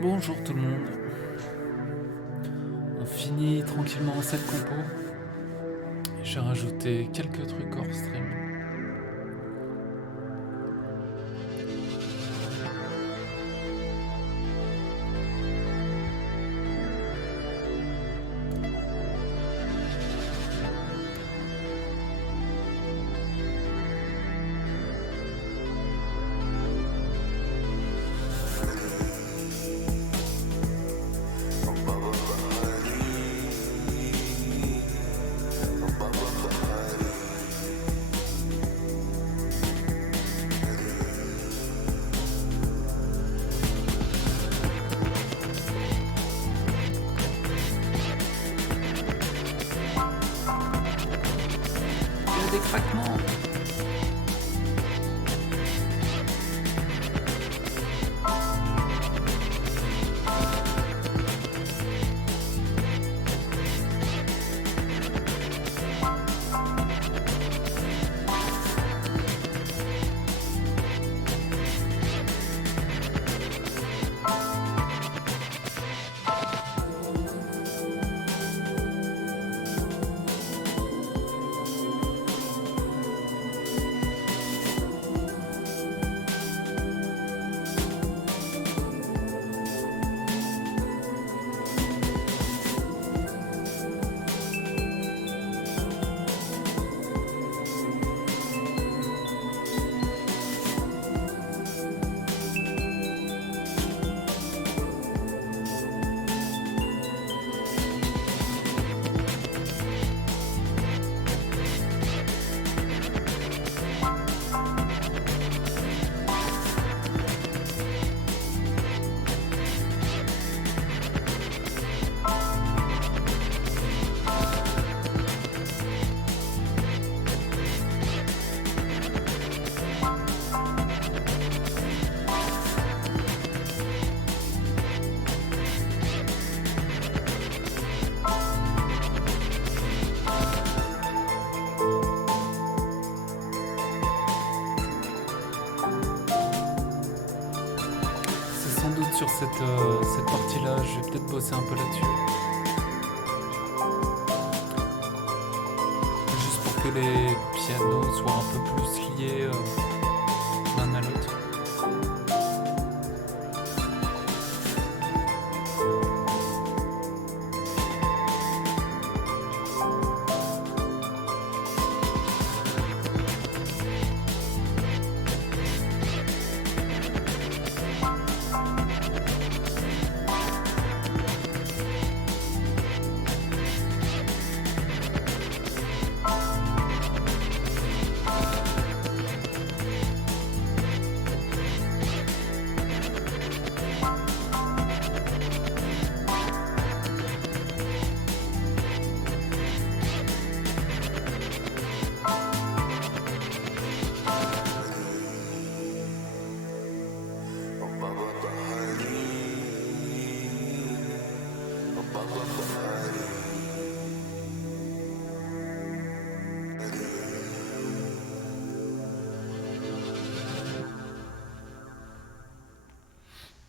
Bonjour tout le monde. On finit tranquillement cette compo. J'ai rajouté quelques trucs hors stream. Il y a des craquements. C'est sans doute sur cette partie-là, je vais peut-être bosser un peu là-dessus. Juste pour que les pianos soient un peu plus liés l'un à l'autre.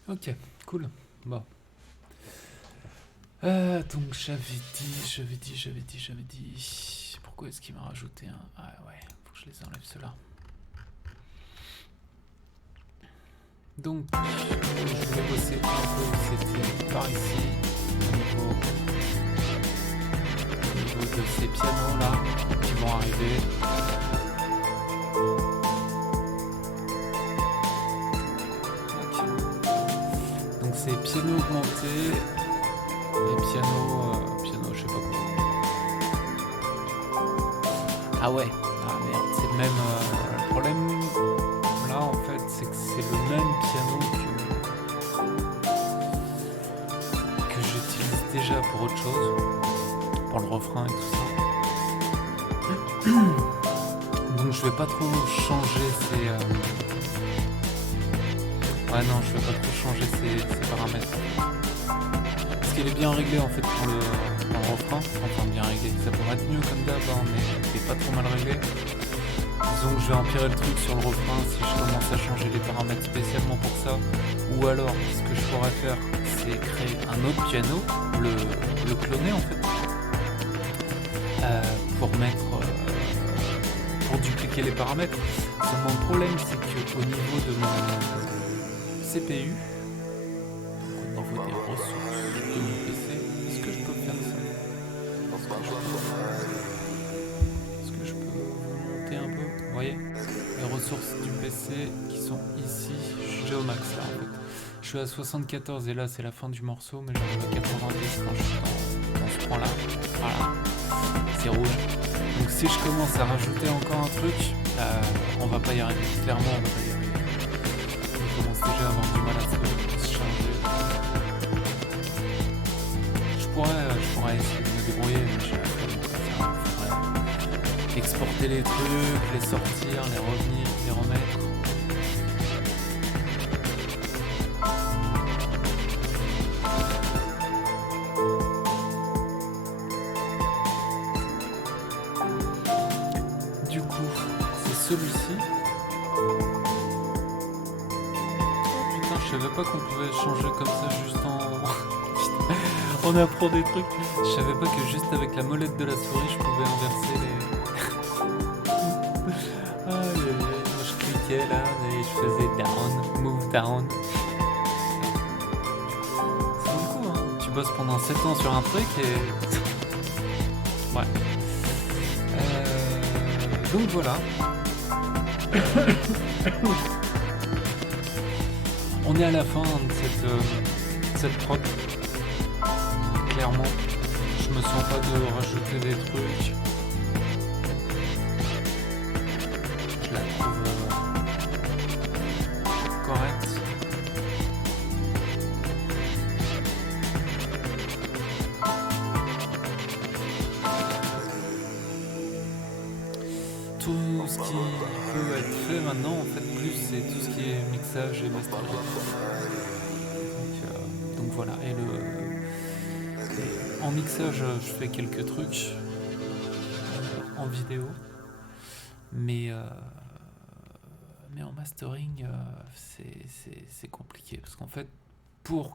Ok, cool. Bon. Donc j'avais dit. Pourquoi est-ce qu'il m'a rajouté un... Ah ouais, faut que je les enlève ceux-là. Donc, je voulais bosser un peu, c'était par ici, au niveau de ces pianos-là, qui vont arriver. Donc c'est piano augmenté et piano je sais pas quoi. Ah ouais, ah merde, c'est le même... le problème là en fait c'est que c'est le même piano que j'utilise déjà pour autre chose, pour le refrain et tout ça. Donc je vais pas trop changer ces... Ouais non, je vais pas trop changer ces paramètres. Parce qu'elle est bien réglée en fait pour le refrain. Enfin bien réglée, ça pourrait être mieux comme d'hab, hein, mais c'est pas trop mal réglé. Disons que je vais empirer le truc sur le refrain si je commence à changer les paramètres spécialement pour ça. Ou alors, ce que je pourrais faire, c'est créer un autre piano, le cloner en fait, pour pour dupliquer les paramètres. Seulement le problème, c'est qu'au niveau de mon CPU, au niveau des ressources de mon PC, est-ce que je peux faire ça? Est-ce que je peux monter un peu? Vous voyez, les ressources du PC qui sont ici, je suis déjà au max là en fait. Je suis à 74 et là c'est la fin du morceau, mais j'arrive à 90 quand je suis dans ce point là. Voilà, c'est rouge. Donc si je commence à rajouter encore un truc, on va pas y arriver. Clairement, on va pas y arriver. On commence déjà à avoir du mal à se charger. Je pourrais essayer de me débrouiller, mais j'ai la flemme de faire. Exporter les trucs, les sortir, les revenir, les remettre. Du coup, c'est celui-ci. Oh putain, je savais pas qu'on pouvait changer comme ça juste en... On apprend des trucs. Je savais pas que juste avec la molette de la souris, je pouvais inverser les... Je cliquais là et je faisais down, move down. C'est le coup, hein. Tu bosses pendant 7 ans sur un truc et... Ouais. Donc voilà. On est à la fin de cette prod. Clairement, je me sens pas de rajouter des trucs. Je la trouve correcte. Tout ce qui peut être fait maintenant, en fait, plus c'est tout ce qui est mixage et mastering. Donc voilà. Et en mixage, je fais quelques trucs en vidéo, mais en mastering, c'est compliqué parce qu'en fait, pour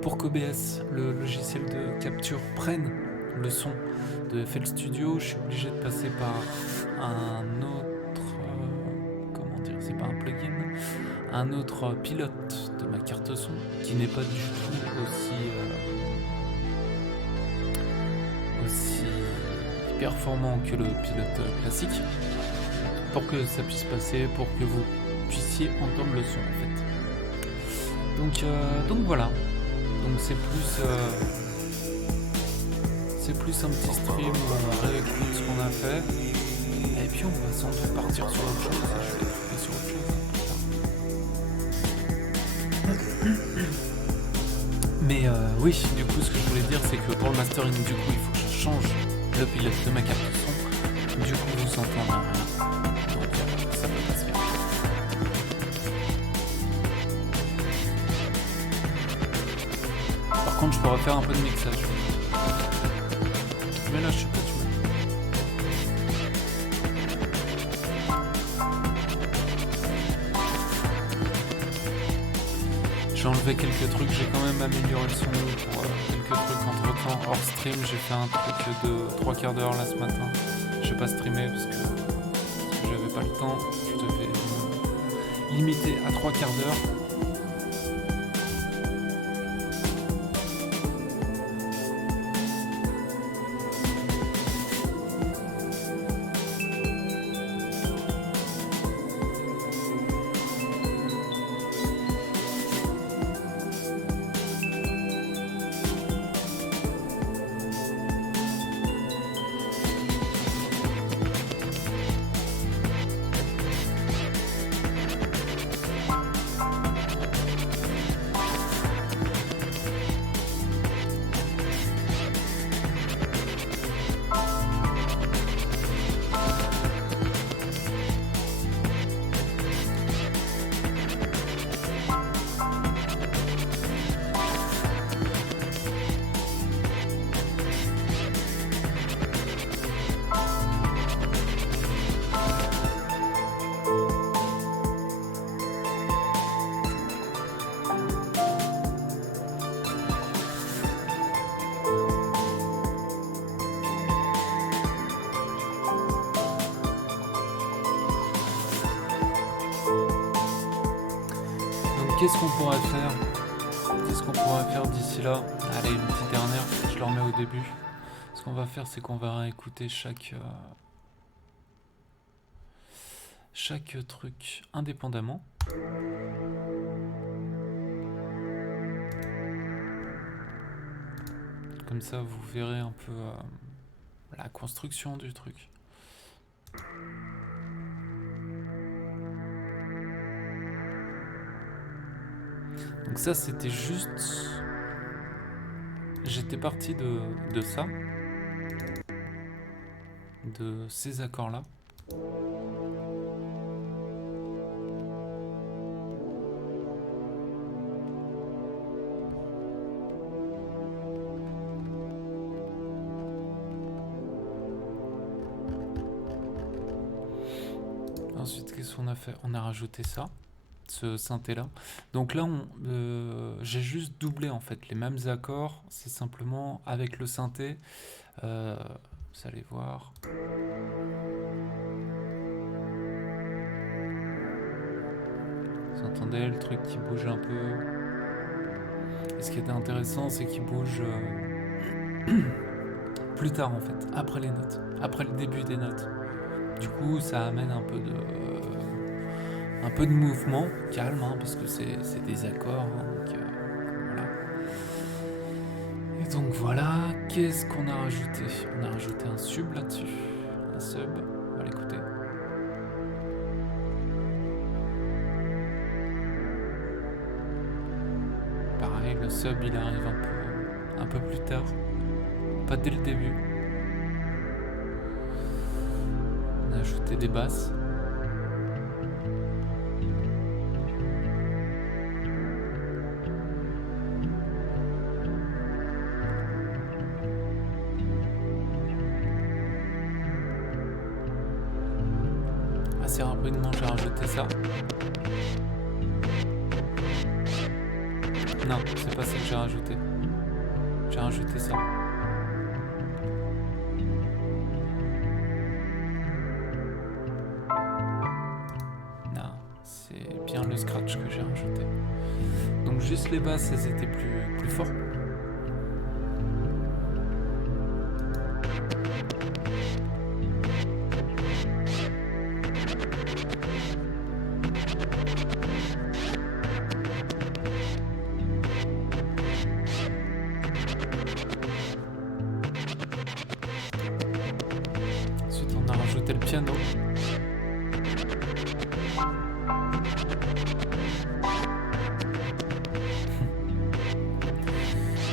qu'OBS, le logiciel de capture, prenne le son de FL Studio, je suis obligé de passer par un autre, comment dire, c'est pas un plugin, un autre pilote de ma carte son qui n'est pas du tout aussi performant que le pilote classique, pour que ça puisse passer, pour que vous puissiez entendre le son en fait. Donc voilà, donc c'est plus un petit stream où on réécoute ce qu'on a fait et puis on va sans doute partir sur autre chose. Je vais trouver sur autre chose. Mais oui, du coup ce que je voulais dire c'est que pour le mastering, du coup il faut que je change le pilote de ma carte son. Du coup vous entendrez rien. Donc ça peut pas se faire. Par contre je pourrais faire un peu de mixage. Mais là je sais pas du mal. J'ai enlevé quelques trucs, j'ai quand même amélioré le son pour quelques trucs entre temps. Hors stream, j'ai fait un truc de 3 quarts d'heure là ce matin. J'ai pas streamé parce que j'avais pas le temps. Je devais me limiter à 3 quarts d'heure. qu'est-ce qu'on pourrait faire? Qu'est-ce qu'on pourrait faire d'ici là? Allez, une petite dernière, je le remets au début. Ce qu'on va faire, c'est qu'on va réécouter chaque truc indépendamment. Comme ça, vous verrez un peu la construction du truc. Donc ça, c'était juste... J'étais parti de ça. De ces accords-là. Ensuite, qu'est-ce qu'on a fait? On a rajouté ça, ce synthé-là. Donc là, j'ai juste doublé en fait les mêmes accords. C'est simplement avec le synthé. Vous allez voir. Vous entendez le truc qui bouge un peu. Et ce qui était intéressant, c'est qu'il bouge plus tard en fait, après les notes, après le début des notes. Du coup, ça amène un peu de mouvement, calme, hein, parce que c'est des accords. Hein, donc, voilà. Et donc voilà, qu'est-ce qu'on a rajouté? On a rajouté un sub là-dessus. Un sub, on va l'écouter. Pareil, le sub il arrive un peu plus tard, pas dès le début. On a ajouté des basses. Assez rapidement, j'ai rajouté ça. Non, c'est pas ça que j'ai rajouté. J'ai rajouté ça. Le scratch que j'ai rajouté. Donc juste les basses, elles étaient plus fortes. Ensuite, on a rajouté le piano.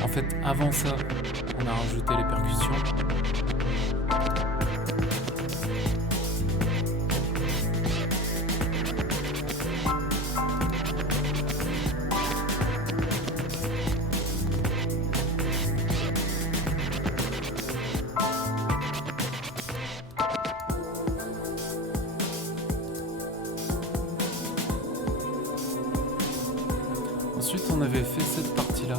En fait, avant ça, on a rajouté les percussions. Ensuite, on avait fait cette partie-là.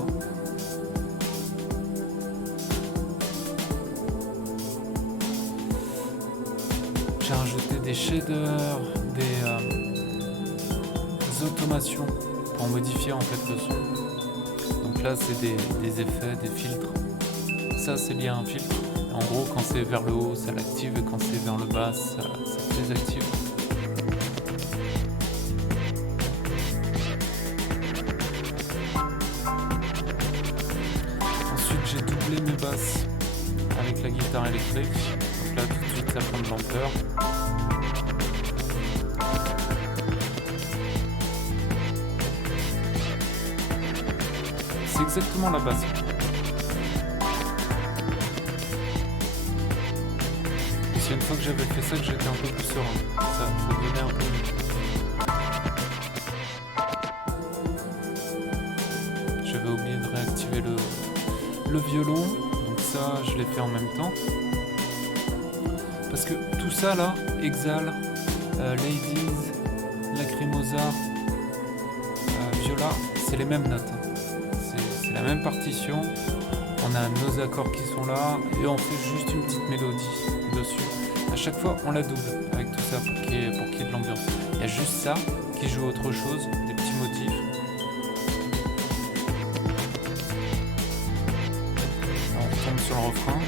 J'ai rajouté des shaders, des automations pour modifier en fait le son. Donc là, c'est des effets, des filtres. Ça, c'est lié à un filtre. En gros, quand c'est vers le haut, ça l'active, et quand c'est vers le bas, ça désactive. Ensuite, j'ai doublé mes basses avec la guitare électrique. Donc là, tout de suite, ça prend de l'ampleur. C'est exactement la basse. Et c'est une fois que j'avais fait ça que j'étais un peu plus serein. Ça devenait un peu mieux. J'avais oublié de réactiver le violon. Donc ça, je l'ai fait en même temps. Parce que tout ça là, Exhale, Ladies, Lacrimosa, Viola, c'est les mêmes notes. C'est la même partition. On a nos accords qui sont là et on fait juste une petite mélodie dessus. À chaque fois, on la double avec tout ça pour qu'il y ait de l'ambiance. Il y a juste ça qui joue autre chose, des petits motifs. sur le refrain.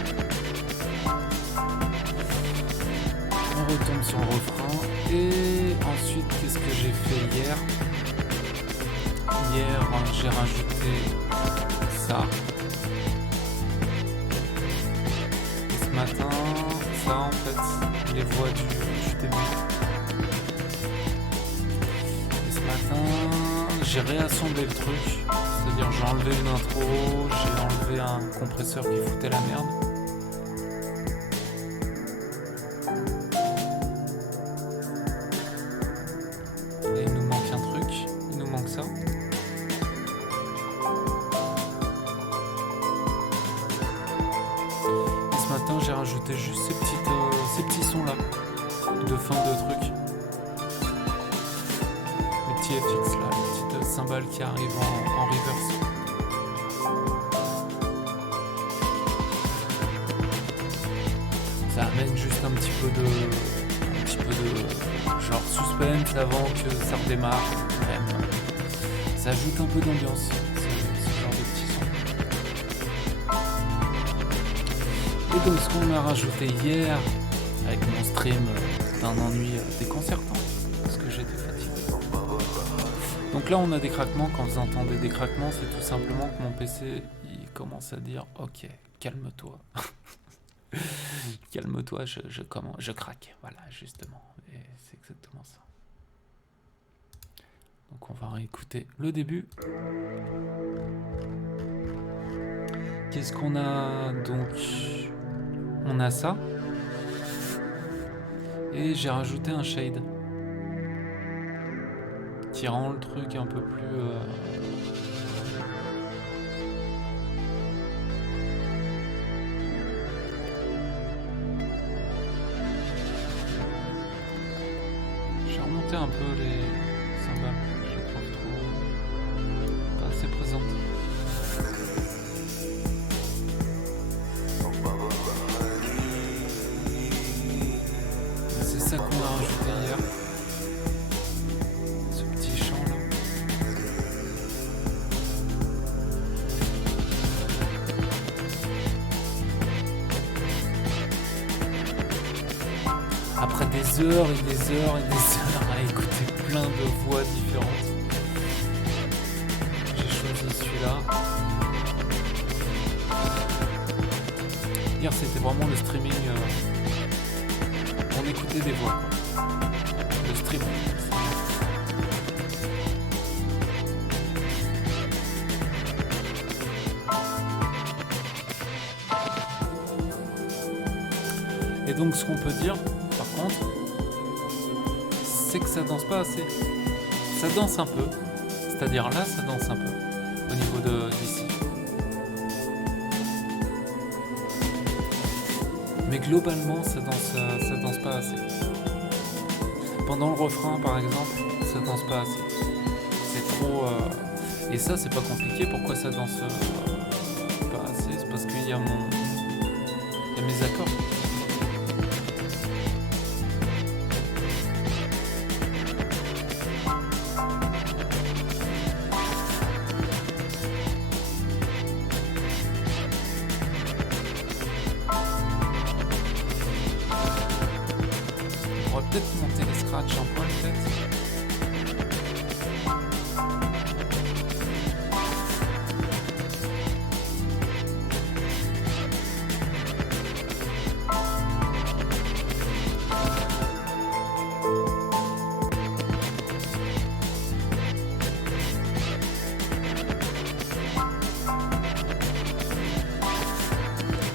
On retombe sur le refrain. Et ensuite, qu'est-ce que j'ai fait hier? Hier, j'ai rajouté ça. Et ce matin, ça en fait, les voix du début. Et ce matin, j'ai réassemblé le truc. C'est-à-dire, j'ai enlevé une intro, j'ai enlevé un compresseur qui foutait la merde. Et il nous manque un truc, il nous manque ça. Et ce matin, j'ai rajouté juste ces petits sons là, de fin de truc. Les petits FX là, les petites cymbales qui arrivent en reverse. Ça amène juste un petit peu de genre suspense avant que ça redémarre. Même, ça ajoute un peu d'ambiance, ce genre de petits sons. Et donc ce qu'on a rajouté hier avec mon stream d'un ennui déconcertant, parce que j'étais fatigué. Donc là on a des craquements. Quand vous entendez des craquements, c'est tout simplement que mon PC il commence à dire ok, calme-toi. Calme-toi, je craque. Voilà, justement. Et c'est exactement ça. Donc on va réécouter le début. Qu'est-ce qu'on a donc? On a ça. Et j'ai rajouté un shade. Qui rend le truc un peu plus... un peu les cymbales, je les trouve trop pas assez présentes. C'est ça qu'on a rajouté hier, ce petit chant là. Après des heures et des heures et des heures à écouter plein de voix différentes, j'ai choisi celui-là. Hier c'était vraiment le streaming, on écoutait des voix quoi. Le streaming. Et donc ce qu'on peut dire par contre, c'est que ça danse pas assez. Ça danse un peu, c'est-à-dire là ça danse un peu au niveau d'ici. Mais globalement ça danse pas assez. Pendant le refrain par exemple, ça danse pas assez. C'est trop... Et ça c'est pas compliqué, pourquoi ça danse pas assez? C'est parce qu'il y a mes accords. On va peut-être monter les scratchs un point peut-être.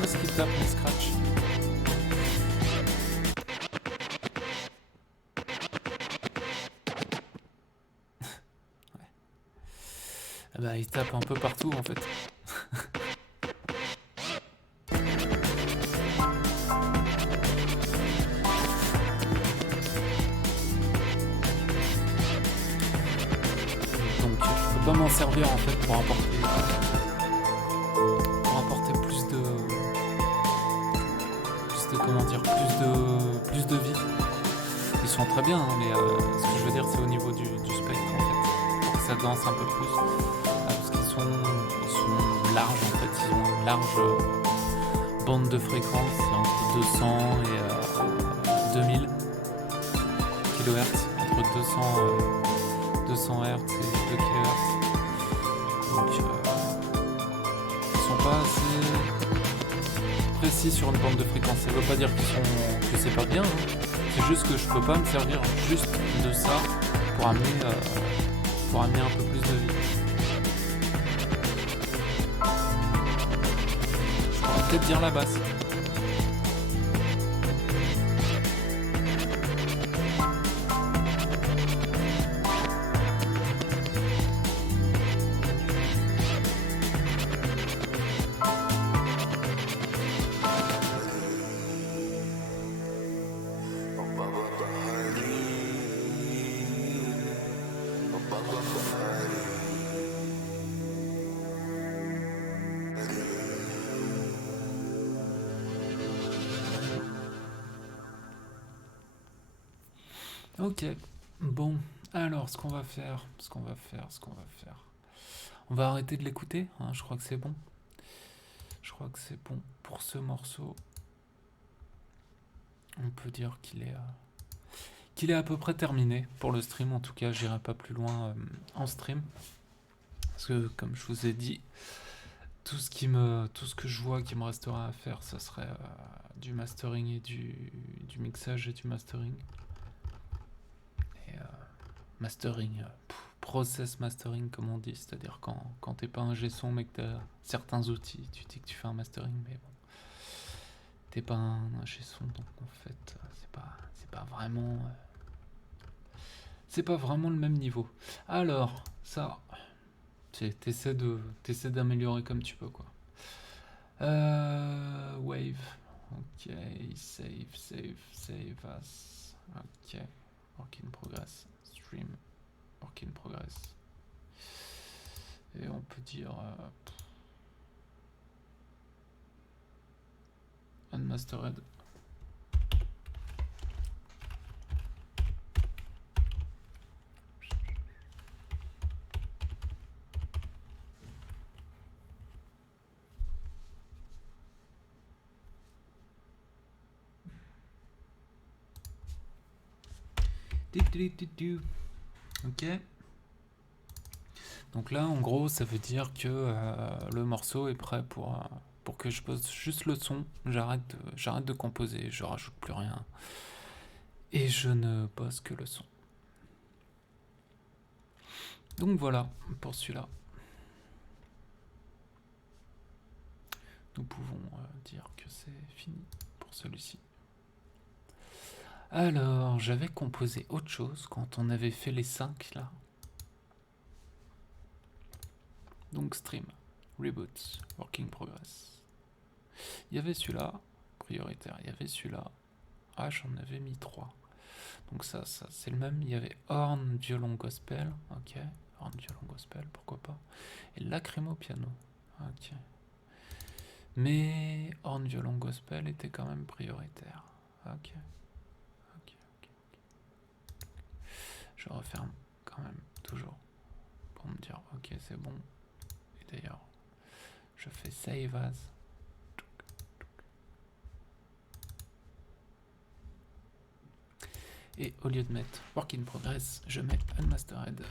Où est-ce qu'il tape les scratchs? Bah, il tape un peu partout en fait. Donc je peux pas m'en servir en fait pour apporter plus de vie. Ils sont très bien, hein, mais ce que je veux dire c'est au niveau du spectre en fait, pour que ça danse un peu plus. Parce qu'ils sont larges en fait, ils ont une large bande de fréquence, c'est entre 200 et 2000 kHz, entre 200 Hz et 2 kHz. Donc ils sont pas assez précis sur une bande de fréquence. Ça veut pas dire que c'est pas bien, hein. C'est juste que je peux pas me servir juste de ça pour amener un peu plus de vie. Je pourrais peut-être dire la basse. Ok, bon, alors ce qu'on va faire, on va arrêter de l'écouter, hein, je crois que c'est bon. Je crois que c'est bon pour ce morceau. On peut dire qu'il est à peu près terminé pour le stream, en tout cas j'irai pas plus loin en stream. Parce que comme je vous ai dit, tout ce que je vois qui me restera à faire, ça serait du mastering et du mixage et du mastering. Mastering, process mastering comme on dit, c'est-à-dire quand t'es pas un G-son mais que t'as certains outils, tu dis que tu fais un mastering, mais bon, t'es pas un G-son, donc en fait c'est pas vraiment le même niveau. Alors ça, t'essaies d'améliorer comme tu peux quoi. Wave, ok, save as, ok, work in progress, stream. Work in progress. Et on peut dire unmastered. Ok. Donc là, en gros, ça veut dire que le morceau est prêt pour que je pose juste le son. J'arrête de composer, je rajoute plus rien. Et je ne pose que le son. Donc voilà, pour celui-là. Nous pouvons dire que c'est fini pour celui-ci. Alors, j'avais composé autre chose quand on avait fait les 5 là. Donc stream, reboot, working progress. Il y avait celui-là, prioritaire. Il y avait celui-là. Ah, j'en avais mis 3. Donc ça c'est le même. Il y avait horn, violon, gospel. Ok, horn, violon, gospel, pourquoi pas. Et lacrymo, piano. Ok. Mais horn, violon, gospel était quand même prioritaire. Ok. Je referme quand même toujours pour me dire ok c'est bon. Et d'ailleurs je fais save as. Et au lieu de mettre work in progress, je mets unmastered.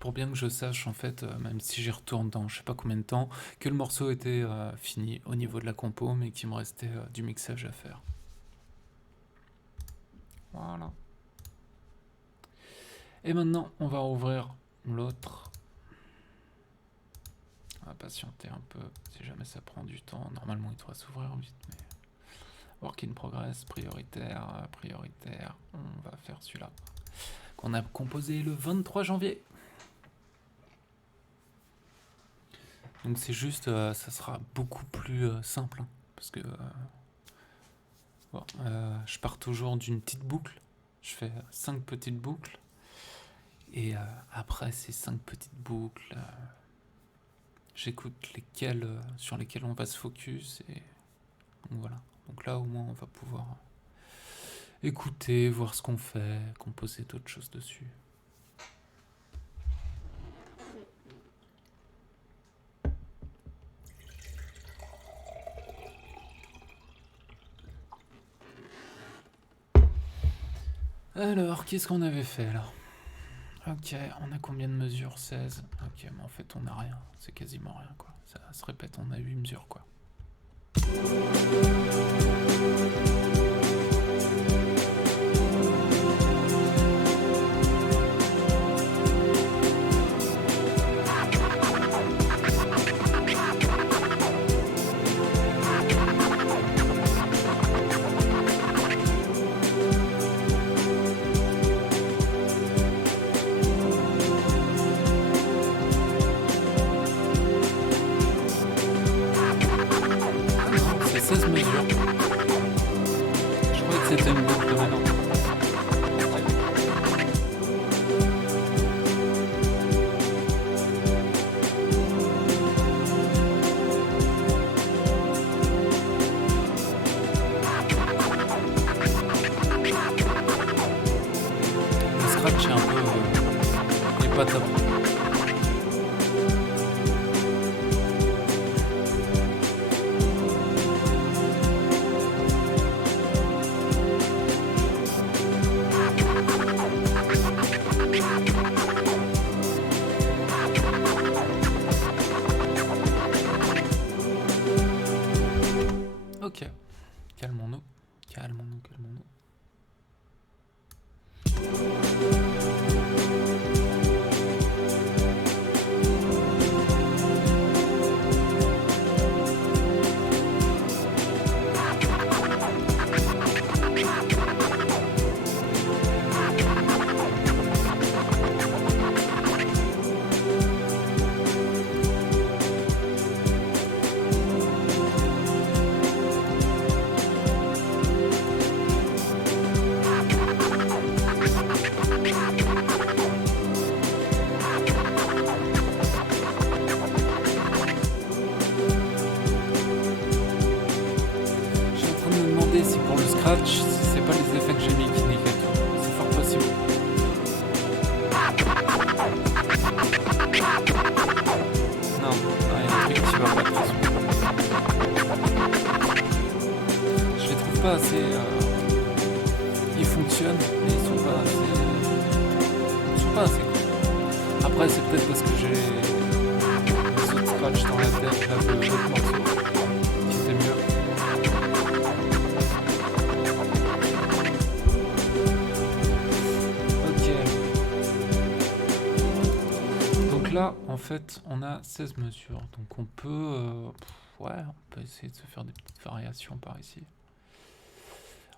Pour bien que je sache en fait, même si j'y retourne dans je sais pas combien de temps, que le morceau était fini au niveau de la compo, mais qu'il me restait du mixage à faire. Voilà. Et maintenant, on va ouvrir l'autre. On va patienter un peu, si jamais ça prend du temps. Normalement, il devrait s'ouvrir vite, mais... Work in progress, prioritaire. On va faire celui-là. Qu'on a composé le 23 janvier. Donc c'est juste, ça sera beaucoup plus simple. Hein, parce que... bon, je pars toujours d'une petite boucle. Je fais 5 petites boucles. Et après ces 5 petites boucles, j'écoute sur lesquelles on va se focus. Et donc voilà. Donc là au moins on va pouvoir écouter, voir ce qu'on fait, composer d'autres choses dessus. Alors, qu'est-ce qu'on avait fait là? Ok, on a combien de mesures? 16. Ok, mais en fait on a rien, c'est quasiment rien quoi. Ça se répète, on a 8 mesures quoi. C'est 16 mesures. Je croyais que c'était une boucle maintenant. Le scratch est un peu... il est pas top. Ok, calmons-nous, calmons-nous, calmons-nous. Si pour le scratch, c'est pas les effets que j'ai mis qui niquent tout. C'est fort possible. Non, il y a un truc qui va pas de toute façon. Je les trouve pas assez... Ils fonctionnent, mais ils sont pas assez... Ils sont pas assez cool. Après, c'est peut-être parce que j'ai les autres scratch dans la tête, là, de l'autre morceau, qui était mieux. Là, en fait, on a 16 mesures, donc on peut, ouais, on peut essayer de se faire des petites variations par ici.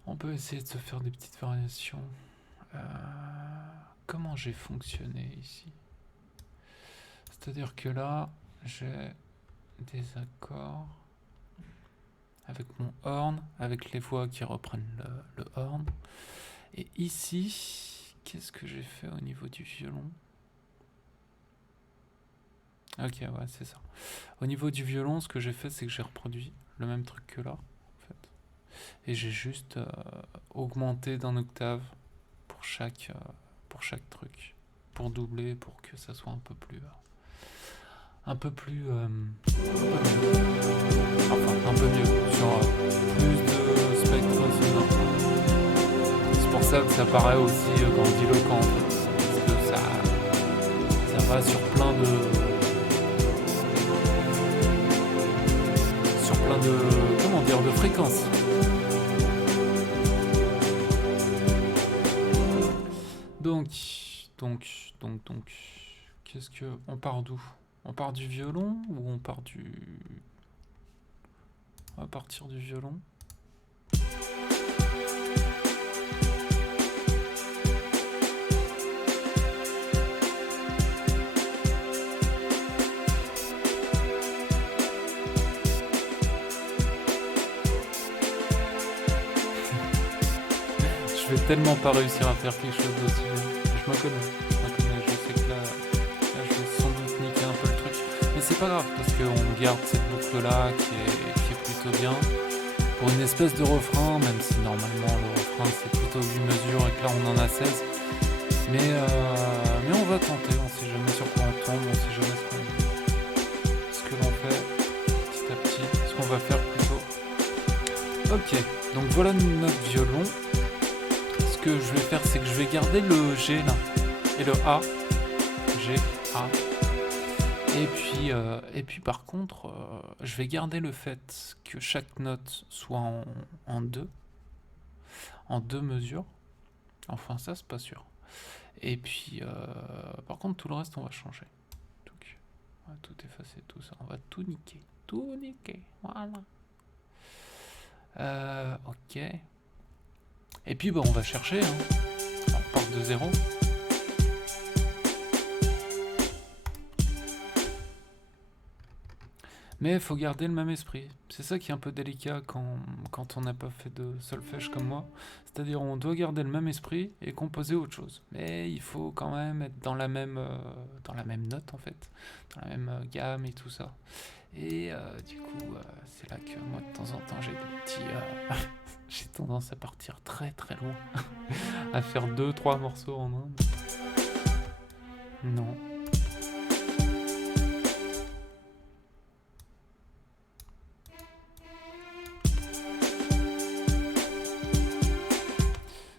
On peut essayer de se faire des petites variations. Comment j'ai fonctionné ici? C'est-à-dire que là, j'ai des accords avec mon horn, avec les voix qui reprennent le horn. Et ici, qu'est-ce que j'ai fait au niveau du violon? Ok, ouais, c'est ça. Au niveau du violon, ce que j'ai fait, c'est que j'ai reproduit le même truc que là, en fait. Et j'ai juste augmenté d'un octave pour chaque truc. Pour doubler, pour que ça soit un peu plus mieux. Enfin, un peu mieux. Sur plus de spectre sonore. C'est pour ça que ça paraît aussi grandiloquent, en fait. Parce que ça va sur plein de... comment dire, de fréquences. Donc, qu'est-ce que... On part d'où? On part du violon ou on part du... On va partir du violon. Je vais tellement pas réussir à faire quelque chose d'aussi bien. Je me connais, je sais que là je vais sans doute niquer un peu le truc. Mais c'est pas grave, parce qu'on garde cette boucle-là qui est plutôt bien. Pour une espèce de refrain, même si normalement le refrain c'est plutôt 8 mesures et que là on en a 16. Mais on va tenter, on sait jamais sur quoi on tombe, on sait jamais ce que l'on fait petit à petit, ce qu'on va faire plutôt. Ok, donc voilà notre violon. Ce que je vais faire, c'est que je vais garder le G là et le A. G, A. Et puis par contre, je vais garder le fait que chaque note soit en deux mesures. Enfin, ça, c'est pas sûr. Et puis, par contre, tout le reste, on va changer. Donc, on va tout effacer, tout ça. On va tout niquer. Tout niquer. Voilà. Ok. Et puis, on va chercher. Hein. On repart de 0. Mais il faut garder le même esprit. C'est ça qui est un peu délicat quand on n'a pas fait de solfège comme moi. C'est-à-dire on doit garder le même esprit et composer autre chose. Mais il faut quand même être dans la même note en fait, dans la même gamme et tout ça. Et du coup, c'est là que moi de temps en temps j'ai des petits... j'ai tendance à partir très très loin. À faire 2-3 morceaux en un. Non.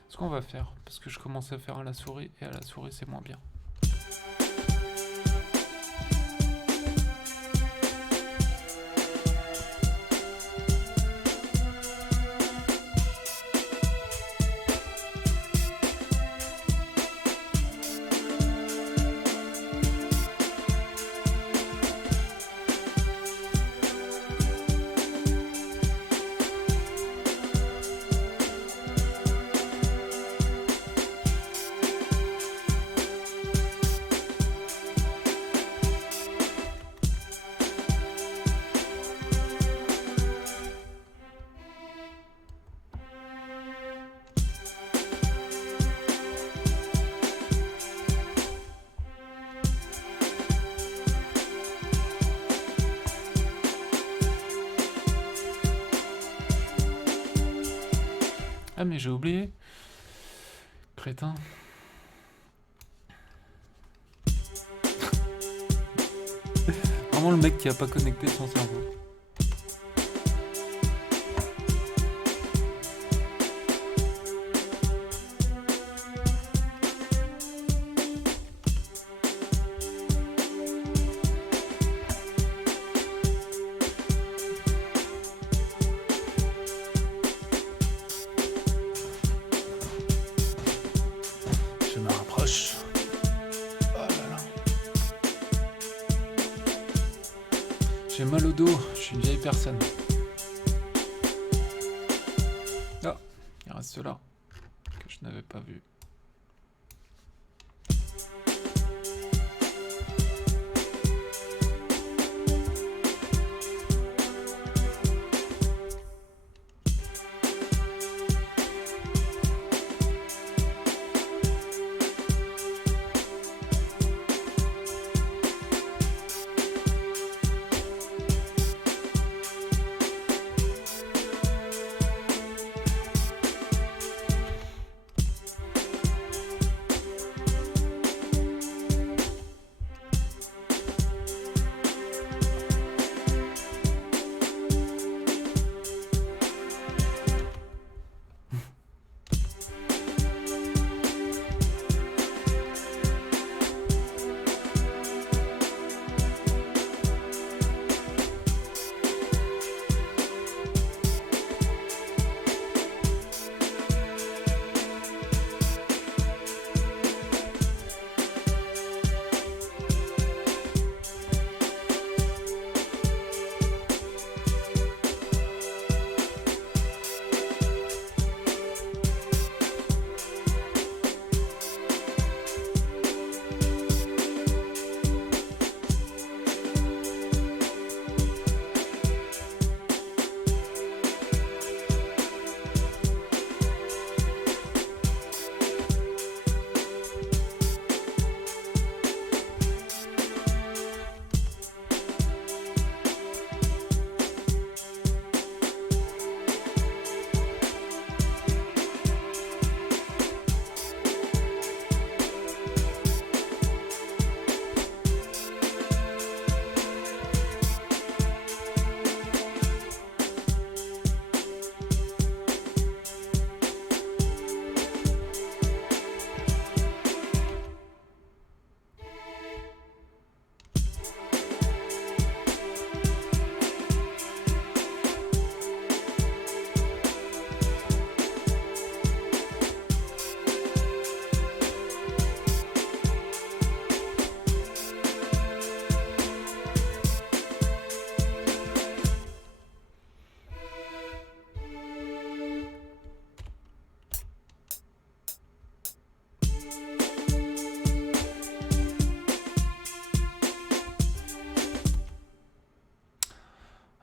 Ce qu'on va faire, parce que je commence à faire à la souris, et à la souris c'est moins bien. Ah mais j'ai oublié. Crétin. Vraiment le mec qui a pas connecté son cerveau. J'ai mal au dos, je suis une vieille personne. Ah, il reste là, que je n'avais pas vu.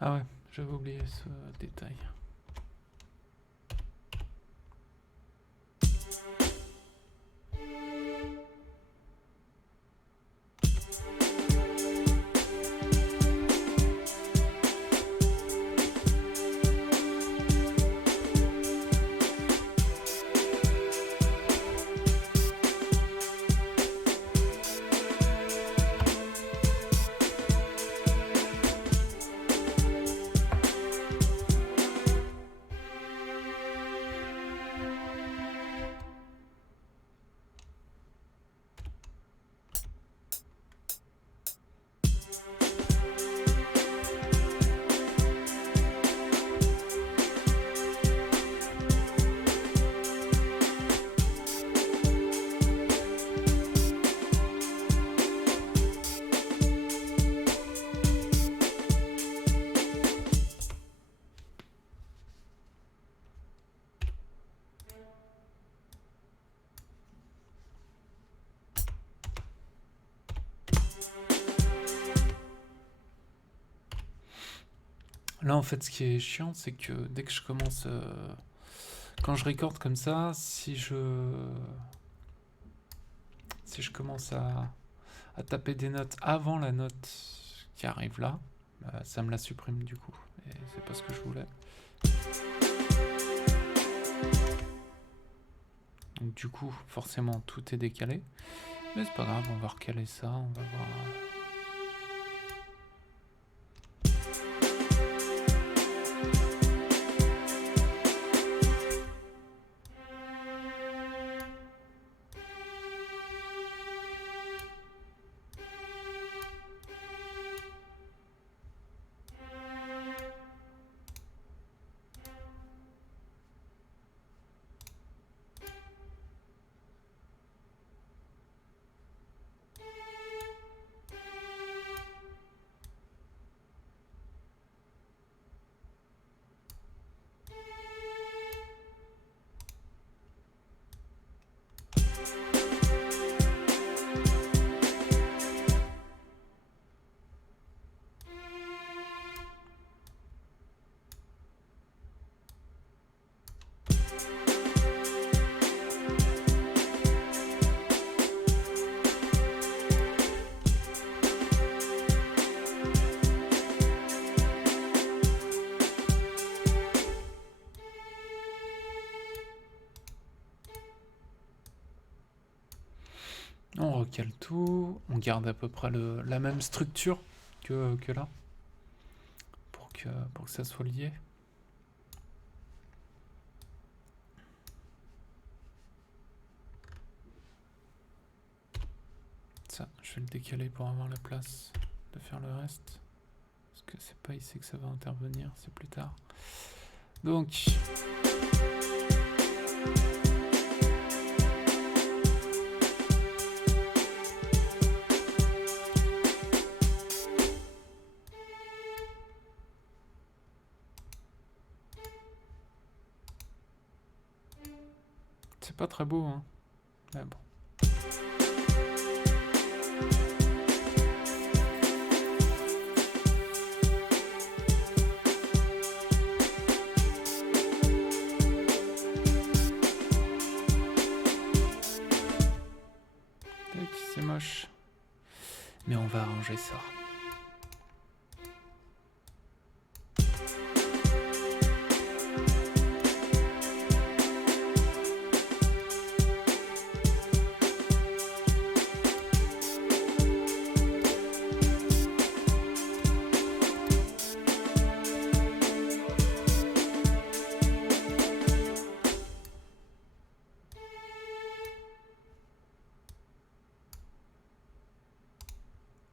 Ah ouais, j'avais oublié ce détail. Là, en fait, ce qui est chiant, c'est que dès que je commence... quand je record comme ça, si je commence à taper des notes avant la note qui arrive là, bah, ça me la supprime du coup. Et c'est pas ce que je voulais. Donc du coup, forcément, tout est décalé. Mais c'est pas grave, on va recaler ça, on va voir... On recale tout, on garde à peu près la même structure que là, pour que ça soit lié. Ça, je vais le décaler pour avoir la place de faire le reste. Parce que c'est pas ici que ça va intervenir, c'est plus tard. Donc... c'est pas très beau, hein. Mais bon. C'est moche. Mais on va arranger ça.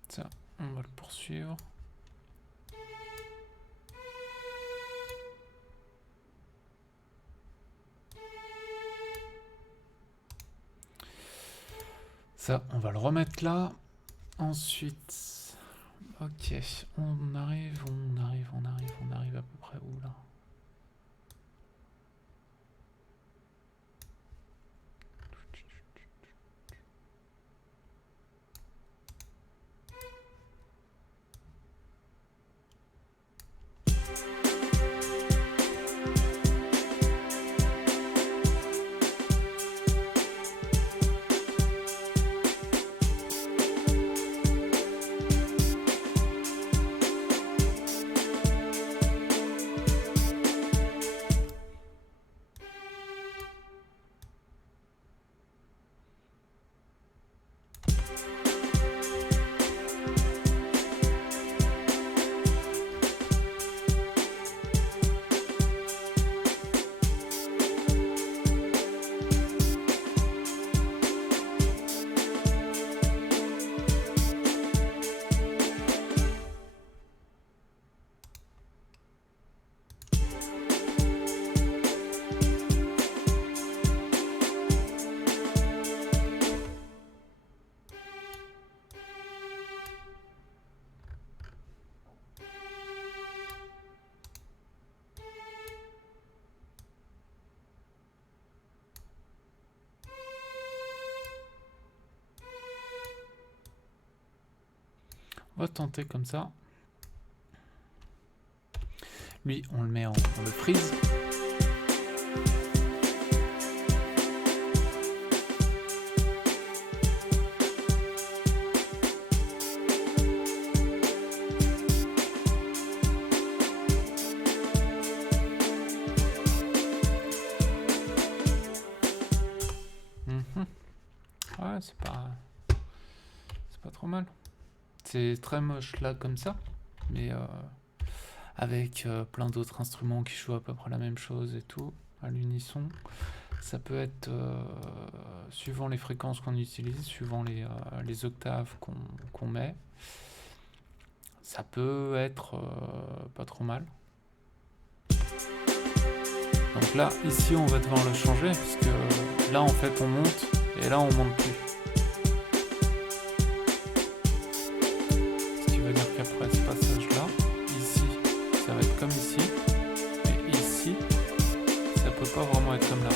Ça, on va le poursuivre. Ça, on va le remettre là. Ensuite, ok, on arrive à peu près où là? On va tenter comme ça. Lui, on le met on le freeze. Ouais, c'est pas trop mal. C'est très moche là comme ça, mais avec plein d'autres instruments qui jouent à peu près la même chose et tout, à l'unisson. Ça peut être, suivant les fréquences qu'on utilise, suivant les octaves qu'on met, ça peut être pas trop mal. Donc là, ici, on va devoir le changer, parce que là, en fait, on monte, et là, on monte plus. Ce qui veut dire qu'après ce passage-là, ici, ça va être comme ici, mais ici, ça peut pas vraiment être comme là,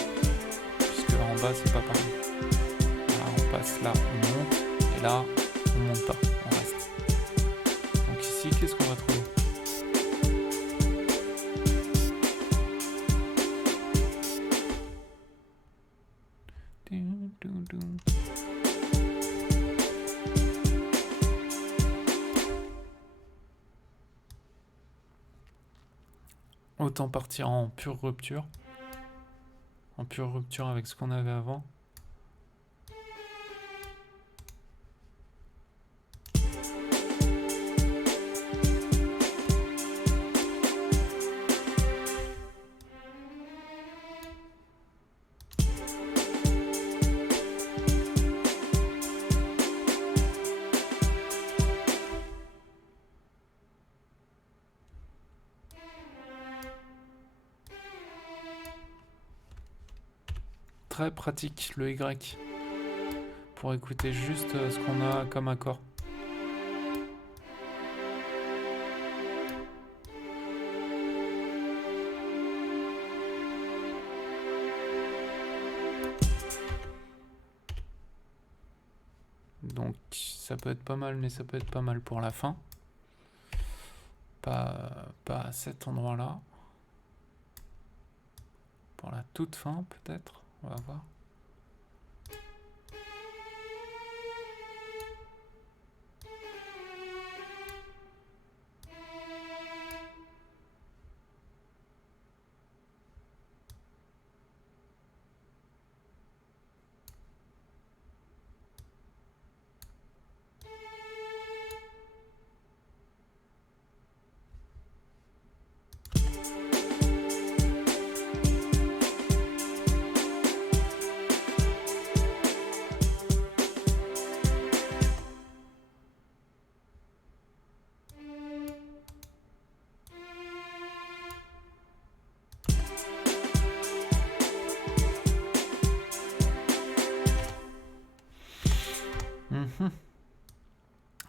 puisque en bas, c'est pas pareil. Là, on passe là, on monte, et là, on monte pas, on reste. Donc ici, qu'est-ce qu'on va trouver ? Autant partir en pure rupture. En pure rupture avec ce qu'on avait avant. Très pratique le Y pour écouter juste ce qu'on a comme accord. Donc ça peut être pas mal, mais ça peut être pas mal pour la fin. Pas à cet endroit-là. Pour la toute fin peut-être. On va voir.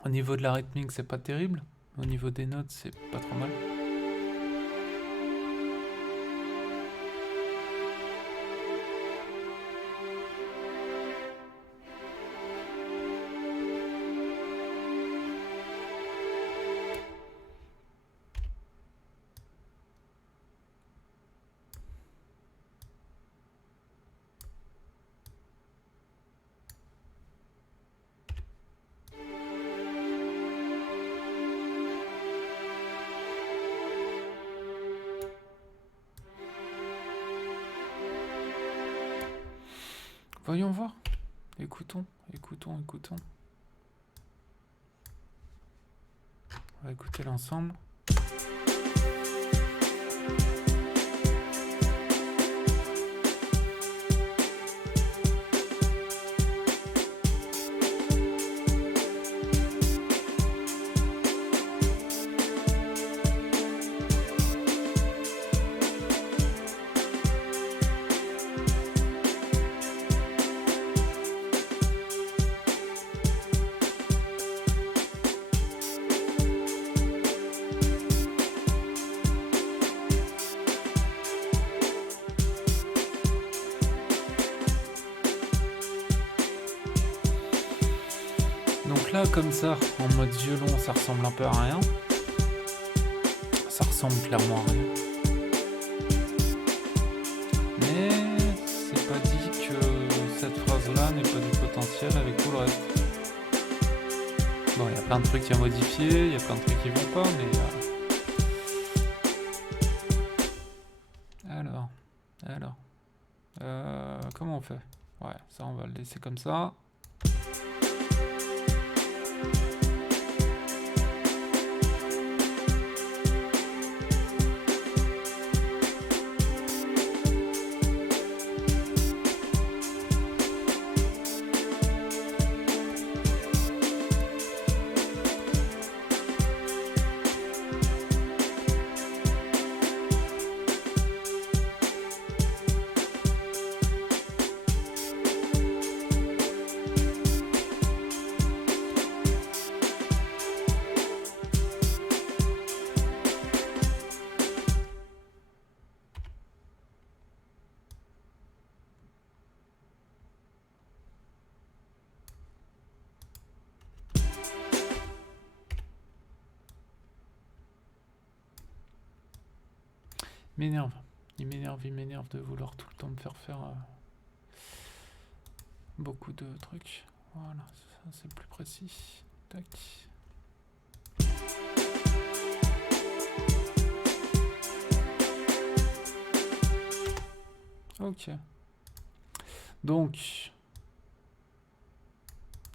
Au niveau de la rythmique, c'est pas terrible. Au niveau des notes, c'est pas trop mal. Voyons voir. Écoutons. On va écouter l'ensemble. Donc là, comme ça, en mode violon, ça ressemble un peu à rien. Ça ressemble clairement à rien. Mais c'est pas dit que cette phrase-là n'ait pas du potentiel avec tout le reste. Bon, il y a plein de trucs à modifier, il y a plein de trucs qui vont pas, mais... Alors... comment on fait? Ouais, ça on va le laisser comme ça. Il m'énerve de vouloir tout le temps me faire beaucoup de trucs. Voilà, ça c'est plus précis. Tac. Ok. Donc.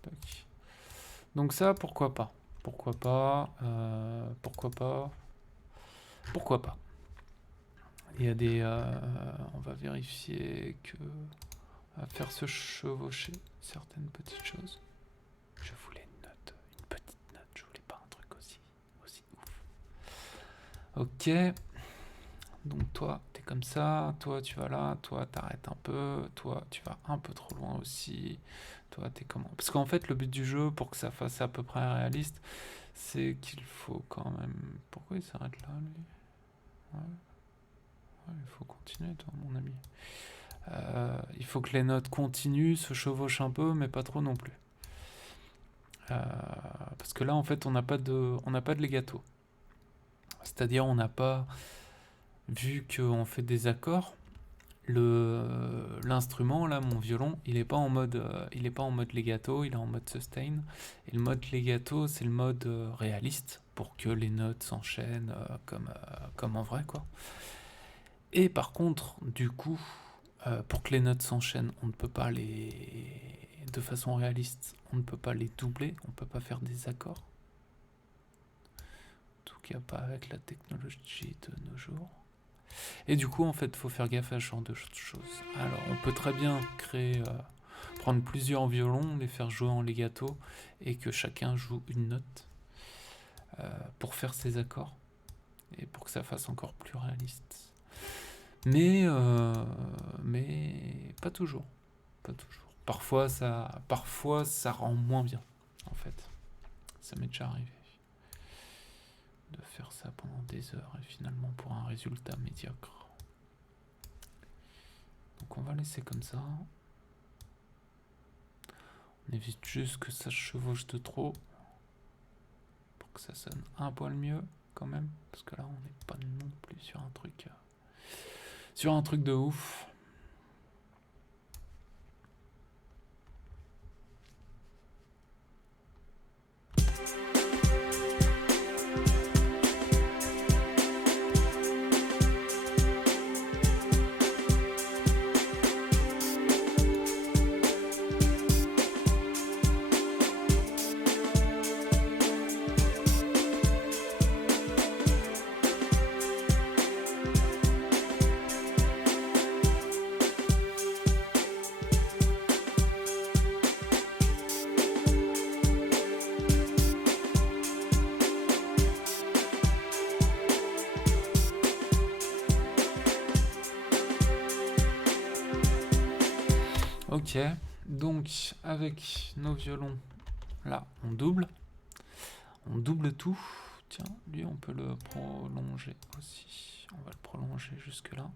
Tac. Donc ça, pourquoi pas? Pourquoi pas? Il y a des... on va vérifier que... On va faire se chevaucher certaines petites choses. Je voulais une petite note. Je voulais pas un truc aussi ouf. Ok. Donc toi, t'es comme ça. Toi, tu vas là. Toi, t'arrêtes un peu. Toi, tu vas un peu trop loin aussi. Toi, t'es comment? Parce qu'en fait, le but du jeu, pour que ça fasse à peu près réaliste, c'est qu'il faut quand même... Pourquoi il s'arrête là, lui? Ouais. Il faut continuer, toi, mon ami. Il faut que les notes continuent, se chevauchent un peu, mais pas trop non plus. Parce que là, en fait, on n'a pas de legato. C'est-à-dire, on n'a pas... Vu qu'on fait des accords, l'instrument, là, mon violon, il n'est pas en mode legato, il est en mode sustain. Et le mode legato, c'est le mode réaliste, pour que les notes s'enchaînent comme en vrai, quoi. Et par contre, du coup, pour que les notes s'enchaînent, on ne peut pas de façon réaliste, on ne peut pas les doubler, on ne peut pas faire des accords. En tout cas, pas avec la technologie de nos jours. Et du coup, en fait, il faut faire gaffe à ce genre de choses. Alors, on peut très bien prendre plusieurs violons, les faire jouer en legato, et que chacun joue une note pour faire ses accords, et pour que ça fasse encore plus réaliste. Mais pas toujours. Parfois ça rend moins bien, en fait. Ça m'est déjà arrivé de faire ça pendant des heures et finalement pour un résultat médiocre. Donc on va laisser comme ça. On évite juste que ça se chevauche de trop pour que ça sonne un poil mieux quand même, parce que là on n'est pas non plus sur un truc de ouf. Ok, donc avec nos violons, là on double tout. Tiens, lui on peut le prolonger aussi. On va le prolonger jusque là.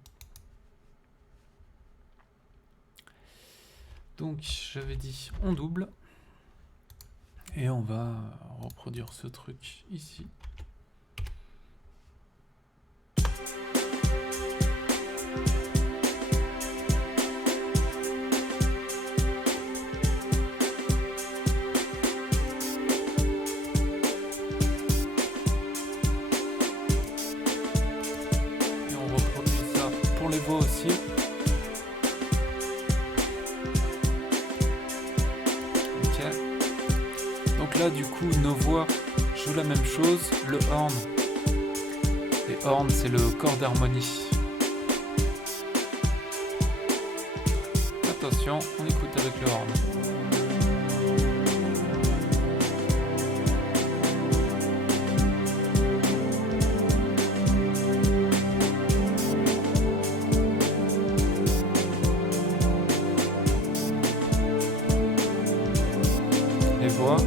Donc j'avais dit on double. Et on va reproduire ce truc ici. Et on reproduit ça pour les voix aussi. Donc là, du coup, nos voix jouent la même chose. Le horn, les horns, c'est le corps d'harmonie. Attention, on écoute avec le horn. Les voix.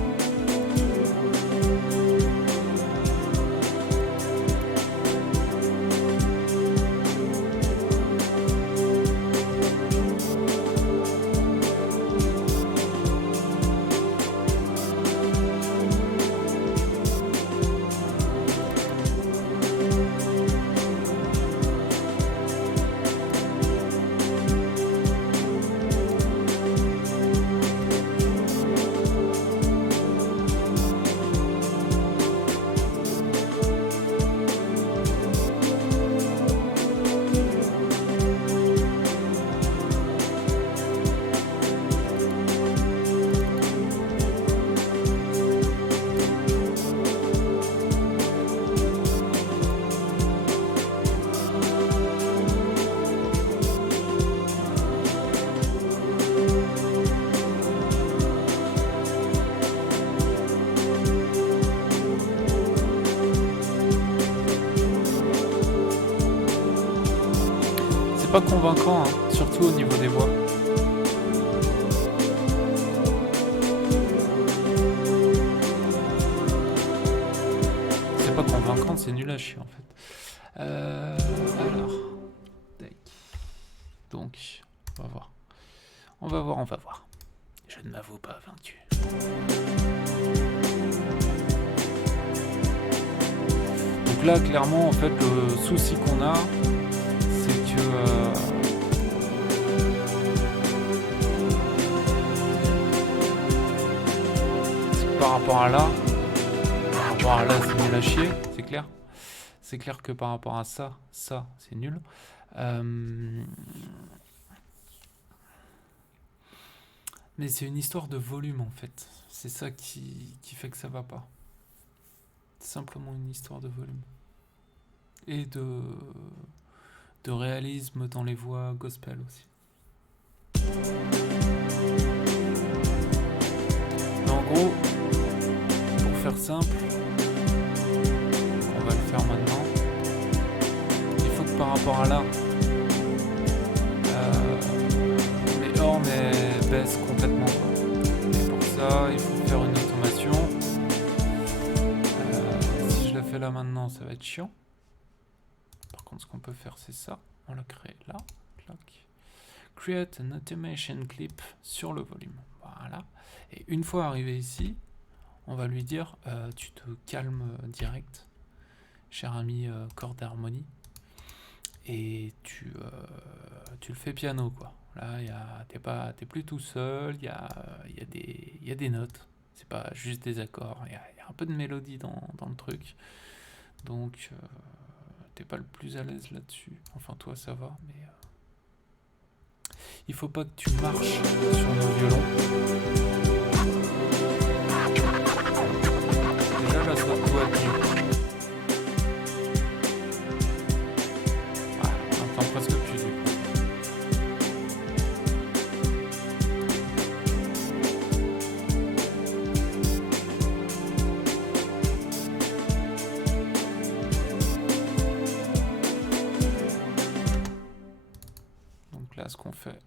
Pas convaincant, hein, surtout au niveau des voix. C'est pas convaincant, c'est nul à chier en fait. Alors, donc, on va voir. On va voir. Je ne m'avoue pas vaincu. Donc là, clairement, en fait, le souci qu'on a, c'est que par rapport à là, c'est nul à chier, c'est clair. C'est clair que par rapport à ça, c'est nul. Mais c'est une histoire de volume en fait. C'est ça qui fait que ça va pas. C'est simplement une histoire de volume. Et de réalisme dans les voix gospel aussi. Mais en gros, pour faire simple, on va le faire maintenant. Il faut que par rapport à là, les horns baissent complètement. Et pour ça, il faut faire une automation. Si je la fais là maintenant, ça va être chiant. Par contre, ce qu'on peut faire, c'est ça. On la crée là. Clac. Create an automation clip sur le volume. Voilà. Et une fois arrivé ici, on va lui dire tu te calmes direct, cher ami corps d'harmonie, et tu le fais piano quoi. Là, t'es plus tout seul, il y a des notes. C'est pas juste des accords. Il y a un peu de mélodie dans le truc. Donc t'es pas le plus à l'aise là-dessus. Enfin, toi, ça va, mais il faut pas que tu marches sur nos violons. Déjà, là, ça doit être mieux. Ah, on entend presque plus du coup. Ce qu'on fait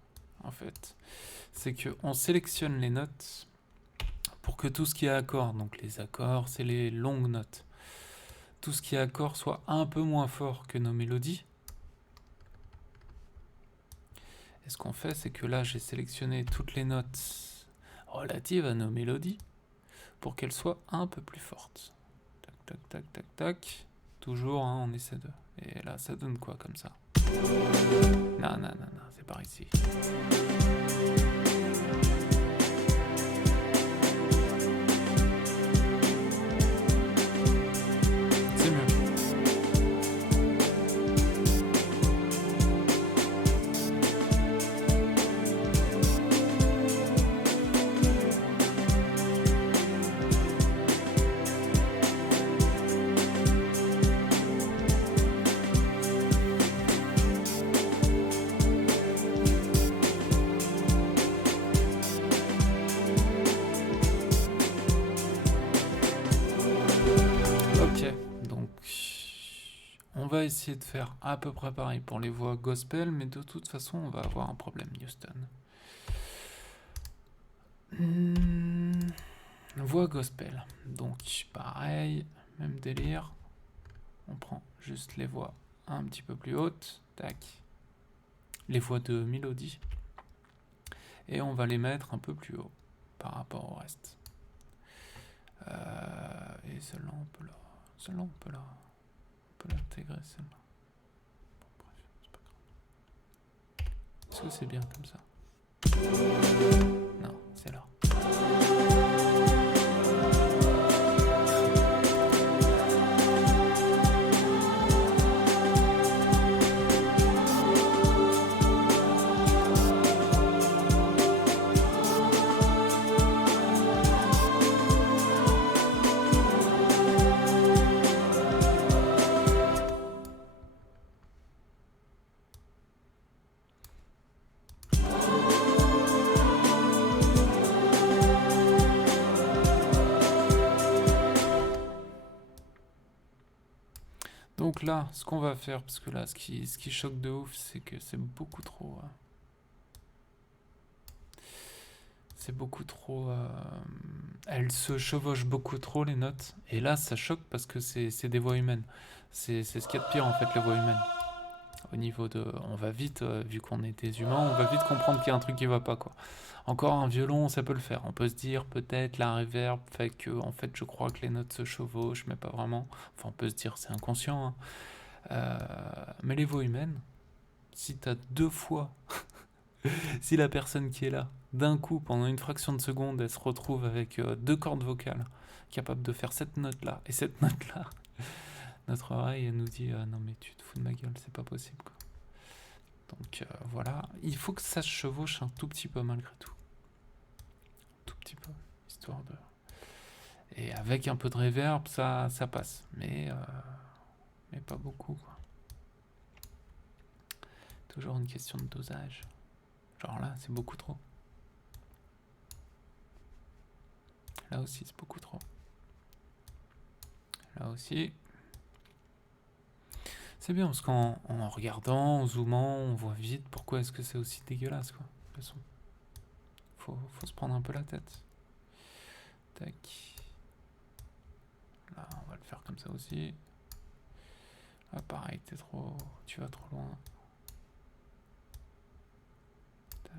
en fait, c'est que on sélectionne les notes pour que tout ce qui est accord, donc les accords c'est les longues notes, tout ce qui est accord soit un peu moins fort que nos mélodies. Et ce qu'on fait, c'est que là j'ai sélectionné toutes les notes relatives à nos mélodies pour qu'elle soit un peu plus forte. Tac, tac, tac, tac, tac. Toujours, hein, on essaie de... Et là, ça donne quoi comme ça? Non, non, non, non, c'est par ici. C'est mieux. On va essayer de faire à peu près pareil pour les voix gospel, mais de toute façon, on va avoir un problème, Houston. Voix gospel. Donc, pareil, même délire. On prend juste les voix un petit peu plus hautes. Tac. Les voix de mélodie. Et on va les mettre un peu plus haut par rapport au reste. Et celle-là, on peut la... Celle-là, on peut l'intégrer, celle-là. Bon, bref, c'est pas grave. Est-ce que c'est bien comme ça? Non, c'est là. Donc là, ce qu'on va faire, parce que là, ce qui choque de ouf, c'est que c'est beaucoup trop... c'est beaucoup trop... elles se chevauchent beaucoup trop, les notes. Et là, ça choque parce que c'est des voix humaines. C'est ce qu'il y a de pire, en fait, les voix humaines. Au niveau de... On va vite, vu qu'on est des humains, on va vite comprendre qu'il y a un truc qui va pas, quoi. Encore un violon, ça peut le faire. On peut se dire, peut-être, la reverb fait que, en fait, je crois que les notes se chevauchent, mais pas vraiment. Enfin, on peut se dire, c'est inconscient, hein. Mais les voix humaines, si t'as deux fois... si la personne qui est là, d'un coup, pendant une fraction de seconde, elle se retrouve avec deux cordes vocales, capables de faire cette note-là et cette note-là, notre oreille, elle nous dit non mais tu te fous de ma gueule, c'est pas possible, quoi. Donc voilà, il faut que ça se chevauche un tout petit peu malgré tout. Un tout petit peu, histoire de... Et avec un peu de reverb, ça passe, mais pas beaucoup, quoi. Toujours une question de dosage. Genre là, c'est beaucoup trop. Là aussi, c'est beaucoup trop. Là aussi. C'est bien parce qu'en regardant, en zoomant, on voit vite pourquoi est-ce que c'est aussi dégueulasse, quoi. De toute façon, faut se prendre un peu la tête. Tac. Là, on va le faire comme ça aussi. Ah, pareil, tu vas trop loin. Tac.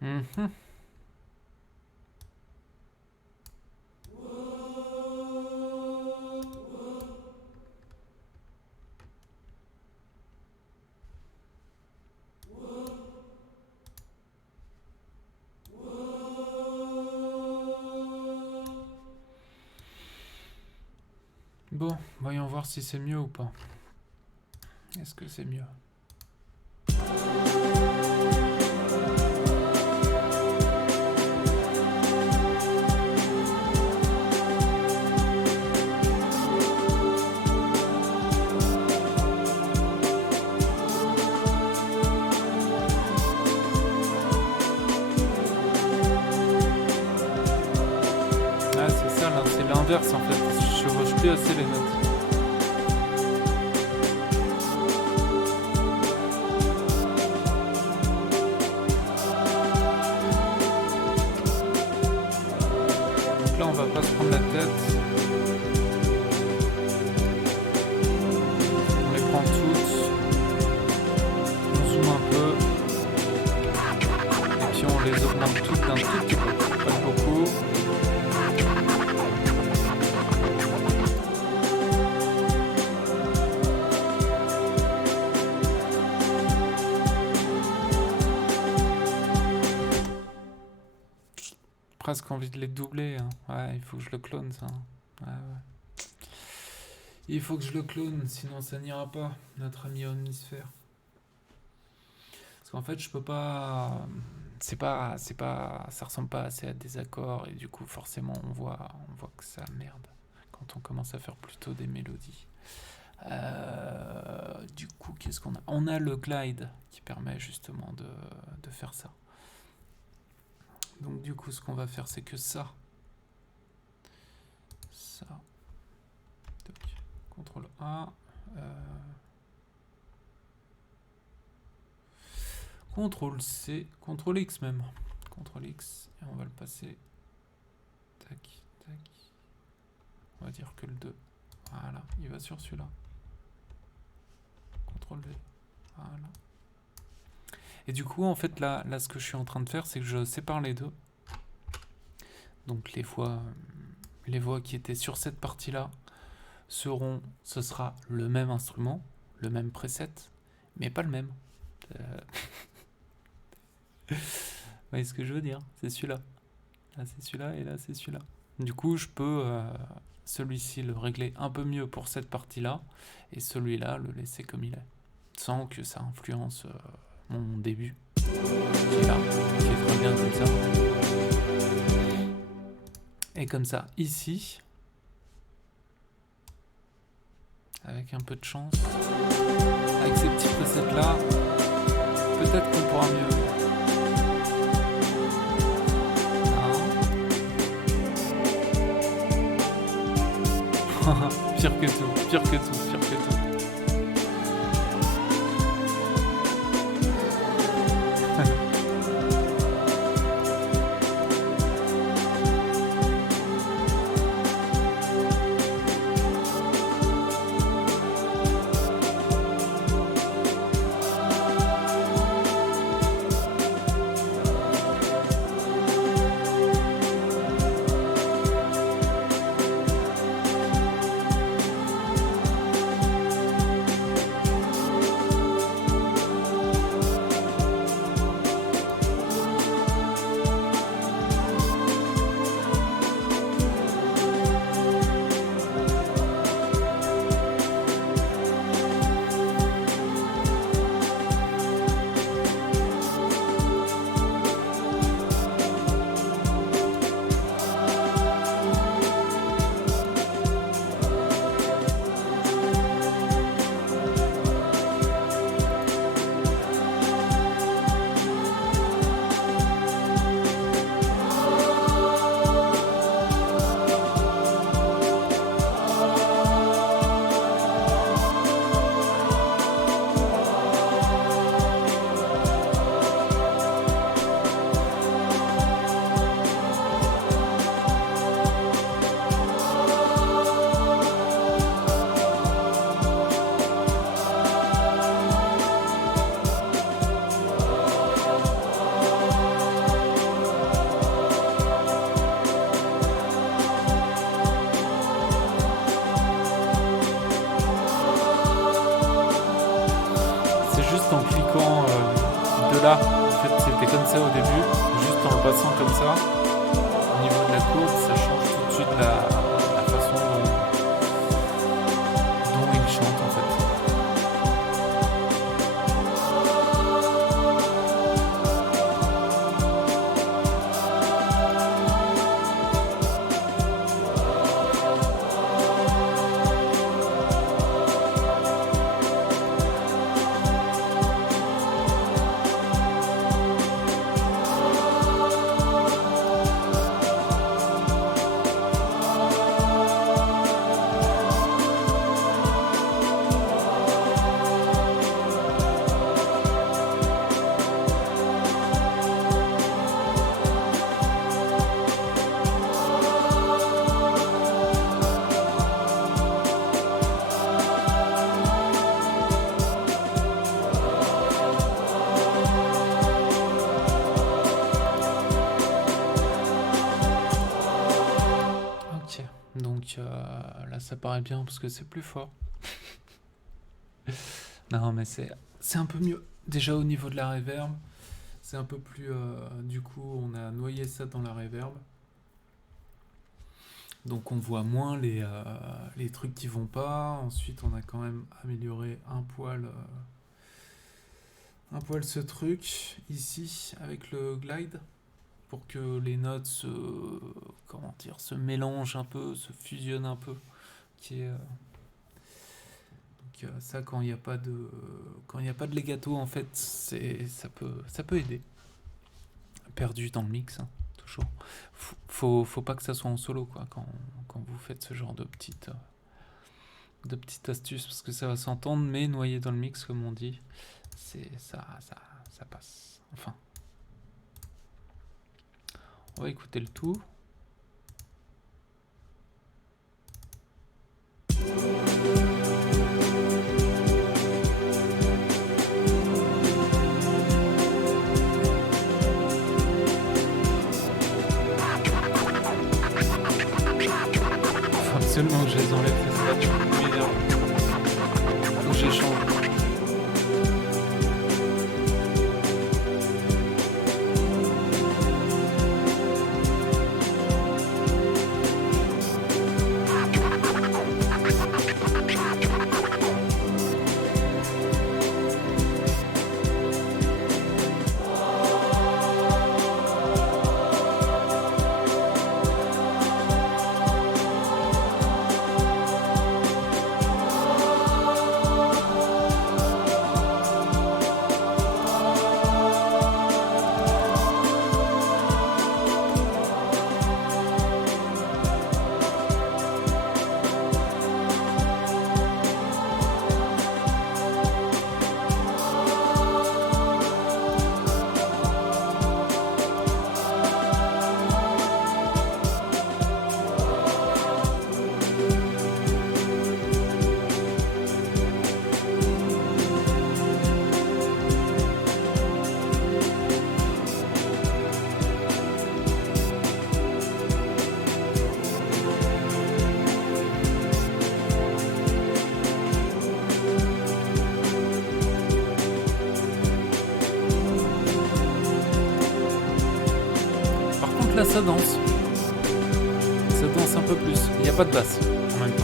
Mhm. Bon, voyons voir si c'est mieux ou pas. Est-ce que c'est mieux? l'inverse en fait. Je chevauche plus assez les notes. Donc là, on va pas se prendre la tête. On les prend toutes. On zoome un peu. Et puis on les augmente toutes d'un tout petit peu. Pas beaucoup. Presque envie de les doubler. Hein. Ouais, il faut que je le clone ça. Ouais, ouais. Il faut que je le clone, sinon ça n'ira pas, notre ami Omnisphère. Parce qu'en fait, je peux pas. Ça ressemble pas assez à des accords et du coup, forcément, on voit que ça merde quand on commence à faire plutôt des mélodies. Du coup, qu'est-ce qu'on a? On a le glide qui permet justement de faire ça. Donc du coup, ce qu'on va faire, c'est que ça. Donc, CTRL A. CTRL C, CTRL X même. CTRL X, et on va le passer. Tac, tac. On va dire que le 2. Voilà, il va sur celui-là. CTRL V. Voilà. Et du coup, en fait, là, ce que je suis en train de faire, c'est que je sépare les deux. Donc les voix qui étaient sur cette partie-là ce sera le même instrument, le même preset, mais pas le même. Vous voyez ce que je veux dire? C'est celui-là. Là, c'est celui-là, et là, c'est celui-là. Du coup, je peux celui-ci le régler un peu mieux pour cette partie-là, et celui-là, le laisser comme il est, sans que ça influence mon début, qui est là, qui est très bien comme ça. Et comme ça, ici, avec un peu de chance, avec ces petits presets là, peut-être qu'on pourra mieux. Pire que tout, pire que tout, pire que tout. Là, en fait, c'était comme ça au début, juste en le passant comme ça. Au niveau de la courbe, ça change tout de suite la façon dont il chante en fait. Donc là, ça paraît bien parce que c'est plus fort. Non, mais c'est un peu mieux. Déjà au niveau de la reverb, c'est un peu plus. Du coup, on a noyé ça dans la reverb. Donc on voit moins les trucs qui vont pas. Ensuite, on a quand même amélioré un poil ce truc ici avec le glide pour que les notes comment dire, se mélangent un peu, se fusionnent un peu. Qui est, donc ça, quand il y a pas de legato, en fait, ça peut aider. Perdu dans le mix, hein, toujours. Faut pas que ça soit en solo, quoi, quand vous faites ce genre de petites astuces, parce que ça va s'entendre, mais noyé dans le mix, comme on dit, ça passe. Enfin, on va écouter le tout. Faut absolument que je les enlève, c'est ça, tu peux que j'échange. Là, ça danse. Ça danse un peu plus. Il n'y a pas de basse en même temps.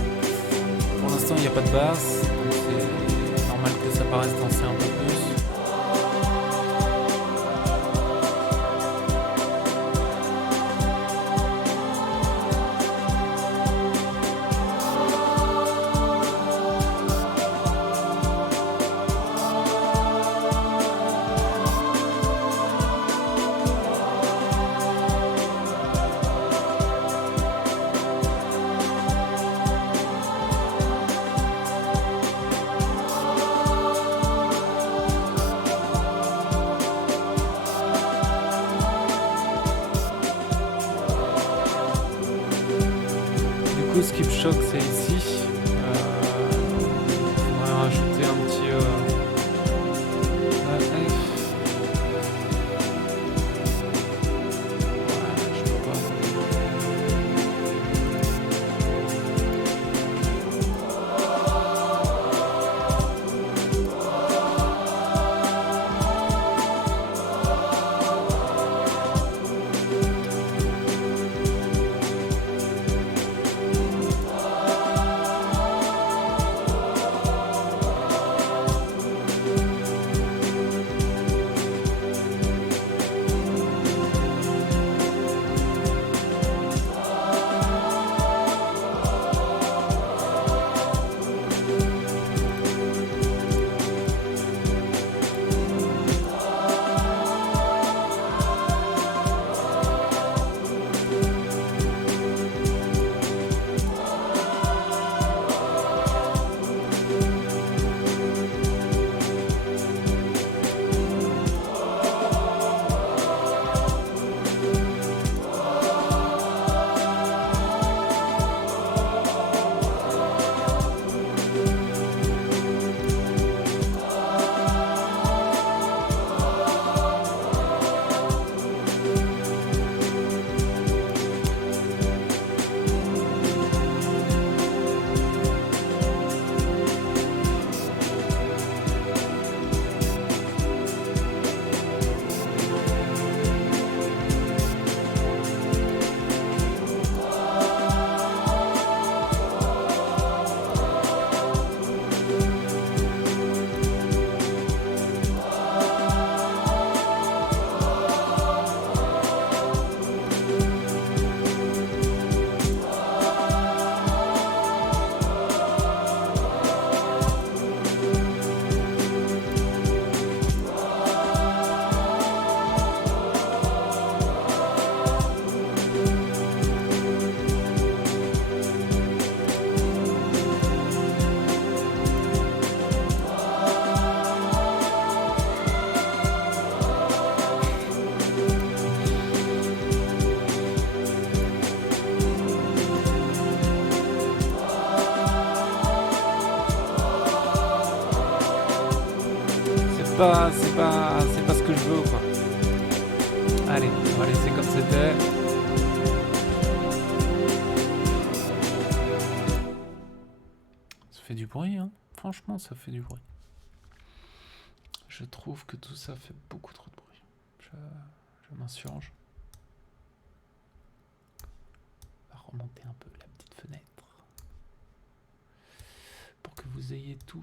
Pour l'instant, il n'y a pas de basse. Donc c'est normal que ça paraisse danser un peu plus. Skip Shock, c'est ici. On va rajouter un petit je peux pas. c'est pas ce que je veux, quoi. Allez, on va laisser comme c'était. Ça fait du bruit, hein. Franchement, ça fait du bruit. Je trouve que tout ça fait beaucoup trop de bruit. Je m'insurge. On va remonter un peu la petite fenêtre. Pour que vous ayez tout.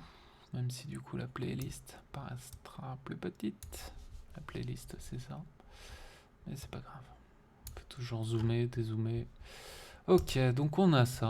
Même si du coup la playlist paraîtra plus petite. La playlist c'est ça. Mais c'est pas grave. On peut toujours zoomer, dézoomer. Ok, donc on a ça.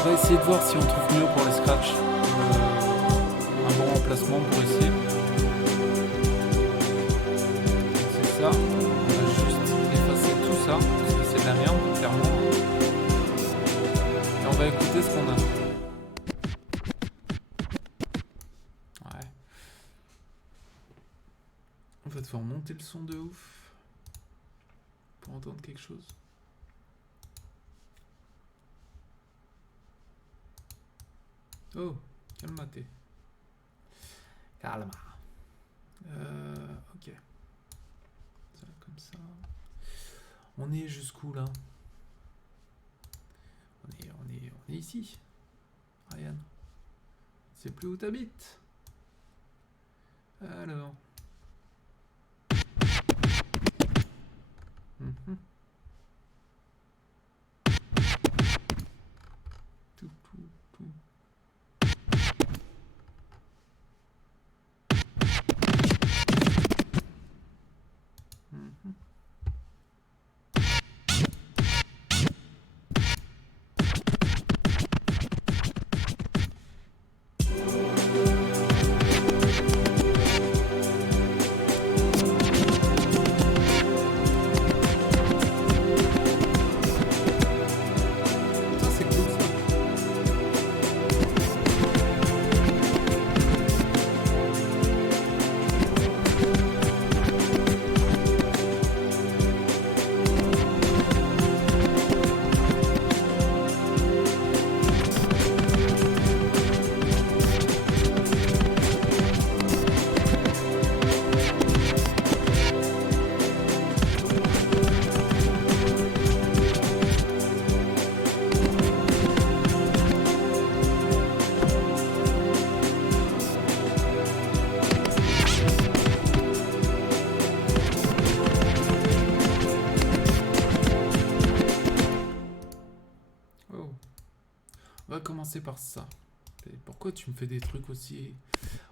On va essayer de voir si on trouve mieux pour les scratchs. Un bon remplacement pour ici. C'est ça. On va juste effacer tout ça, parce que c'est de la merde, clairement. Et on va écouter ce qu'on a. Ouais. On va devoir monter le son de ouf pour entendre quelque chose. Oh, calme-toi. Calma. Ok. Ça, comme ça. On est jusqu'où là? On est ici. Ryan. C'est plus où t'habites. Alors. Tout. Ça c'est cool ça. Oh. On va commencer par ça. Et pourquoi tu me fais des trucs aussi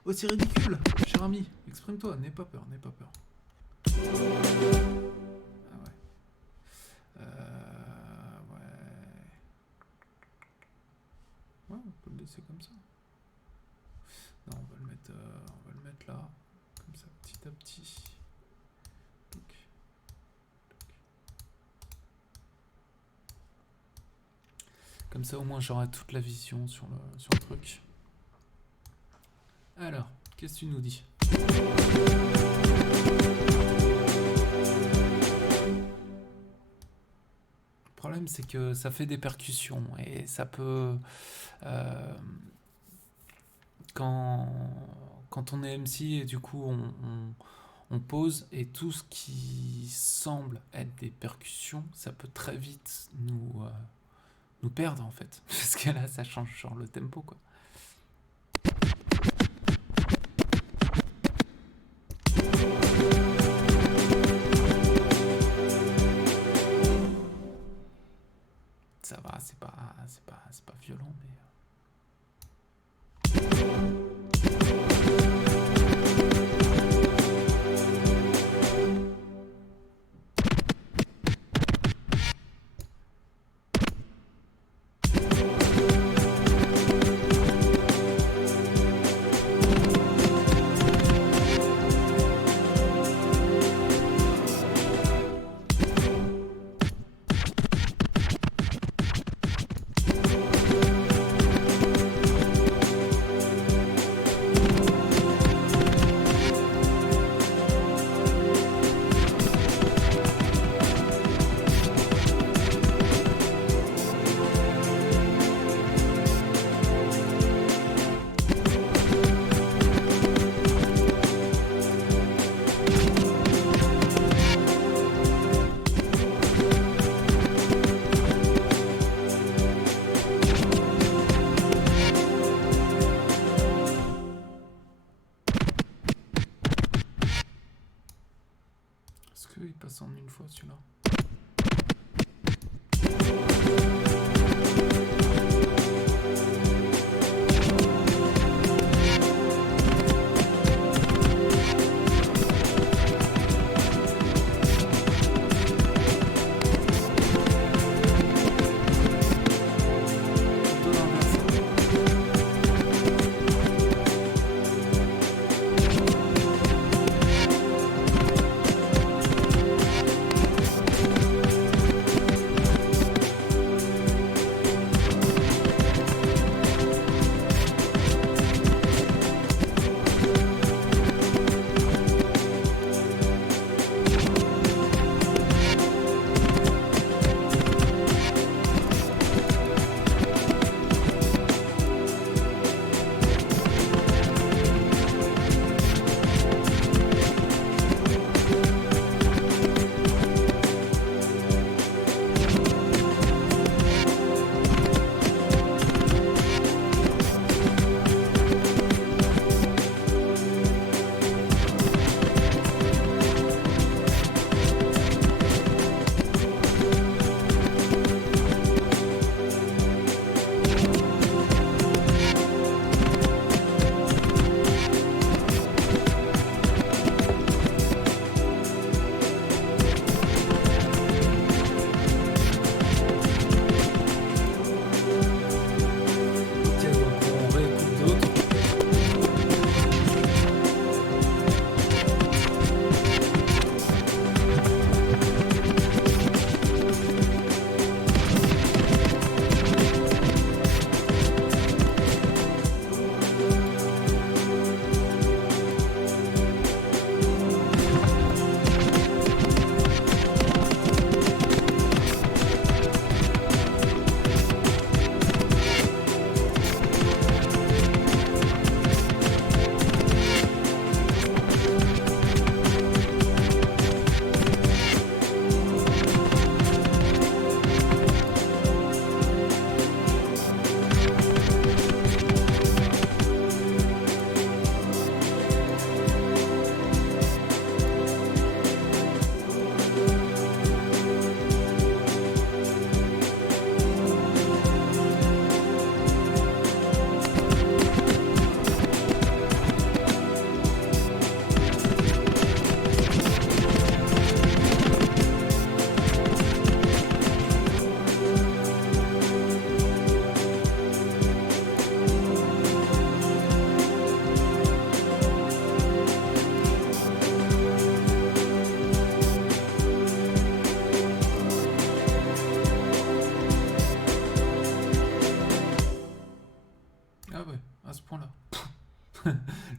ridicules, cher ami? Exprime-toi, n'aie pas peur, n'aie pas peur. Ah ouais. Ouais, on peut le laisser comme ça. Non, on va le mettre là, comme ça, petit à petit. Donc. Comme ça, au moins, j'aurai toute la vision sur le truc. Alors, qu'est-ce que tu nous dis? Le problème, c'est que ça fait des percussions et ça peut... quand on est MC et du coup on pose et tout ce qui semble être des percussions, ça peut très vite nous perdre en fait. Parce que là, ça change genre le tempo quoi. ça va, c'est pas violent, mais... Est-ce qu'il passe en une fois celui-là?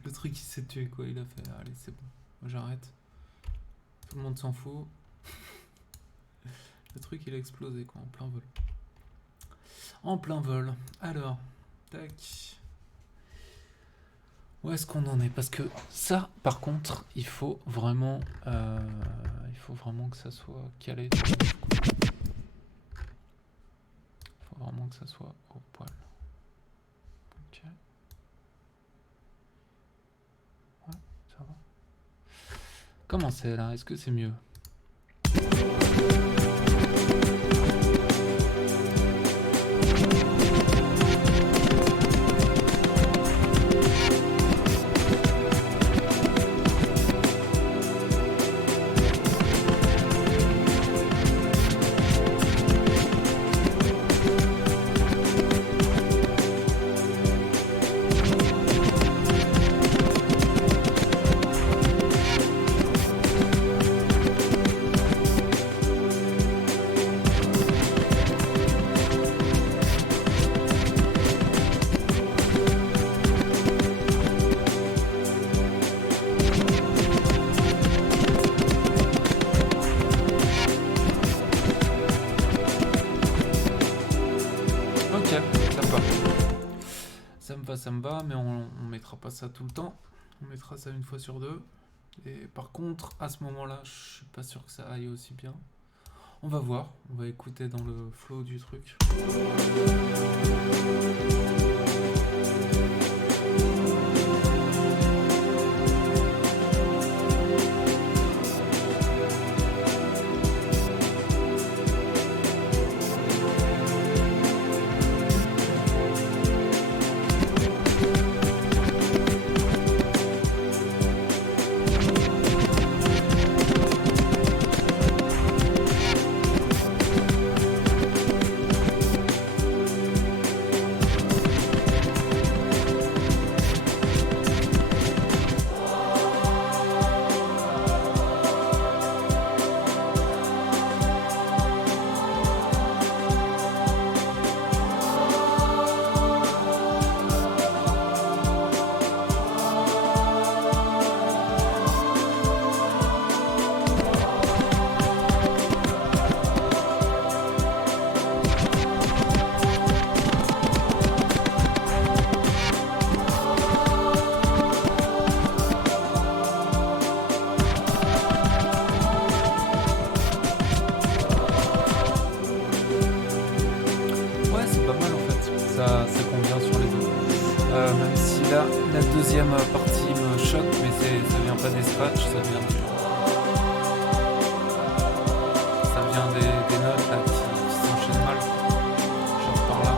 Le truc il s'est tué quoi, il a fait allez c'est bon, moi j'arrête. Tout le monde s'en fout. Le truc il a explosé quoi, en plein vol. En plein vol. Alors, tac. Où est-ce qu'on en est? Parce que ça par contre il faut vraiment que ça soit calé. Il faut vraiment que ça soit au poil. Ok. Ouais, ça va. Comment c'est là? Est-ce que c'est mieux? ça me va, mais on mettra pas ça tout le temps. On mettra ça une fois sur deux. Et par contre, à ce moment-là, je suis pas sûr que ça aille aussi bien. On va voir, on va écouter dans le flow du truc. Ouais, c'est pas mal en fait, ça convient sur les deux. Même si là, la deuxième partie me choque, mais ça vient pas des scratchs, ça vient des notes là qui s'enchaînent mal, genre par là.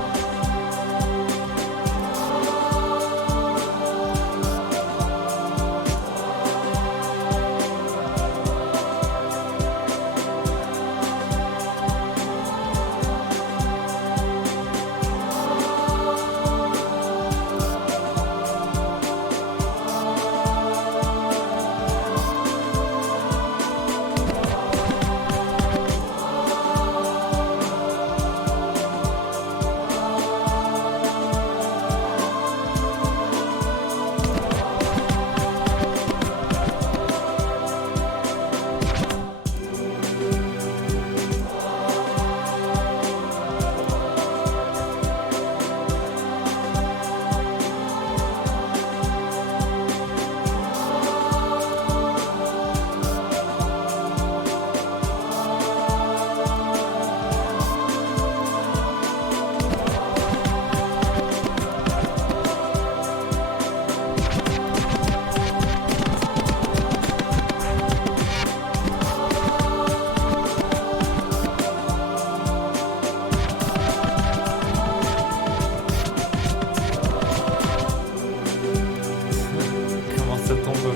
Comment ça tombe,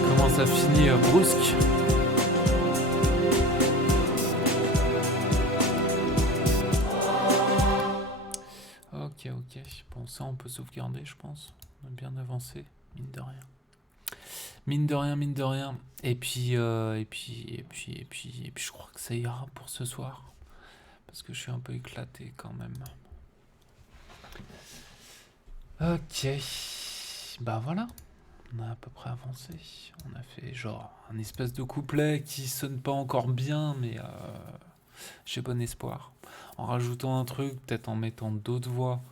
comment ça finit brusque. Ok, ok. Bon, ça on peut sauvegarder, je pense. On a bien avancé, mine de rien. Mine de rien, mine de rien. Et puis, je crois que ça ira pour ce soir. Parce que je suis un peu éclaté quand même. Ok. Bah voilà. On a à peu près avancé. On a fait genre un espèce de couplet qui sonne pas encore bien, mais j'ai bon espoir. En rajoutant un truc, peut-être en mettant d'autres voix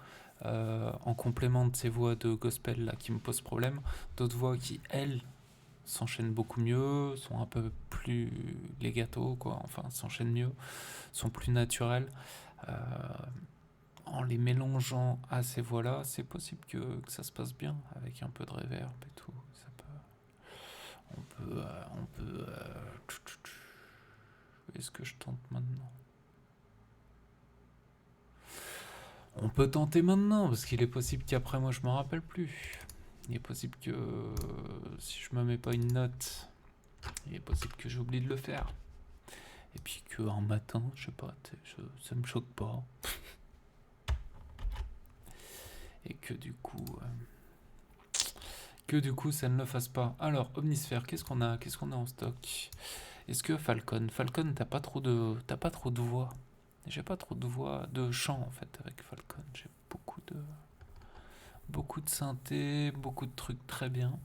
en complément de ces voix de gospel là qui me posent problème. D'autres voix qui, elles, s'enchaînent beaucoup mieux, sont un peu plus legato, quoi. Enfin, s'enchaînent mieux, sont plus naturelles. Euh, En les mélangeant à ces voix-là, c'est possible que ça se passe bien avec un peu de reverb et tout. Ça peut, on peut. Est-ce que je tente maintenant? On peut tenter maintenant parce qu'il est possible qu'après moi je me rappelle plus. Il est possible que si je me mets pas une note, il est possible que j'oublie de le faire. Et puis qu'un matin, je sais pas, ça me choque pas. Et que du coup ça ne le fasse pas. Alors Omnisphère, qu'est-ce qu'on a en stock? Est-ce que Falcon, t'as pas trop de voix? J'ai pas trop de voix de chant en fait avec Falcon. J'ai beaucoup de synthé, beaucoup de trucs très bien.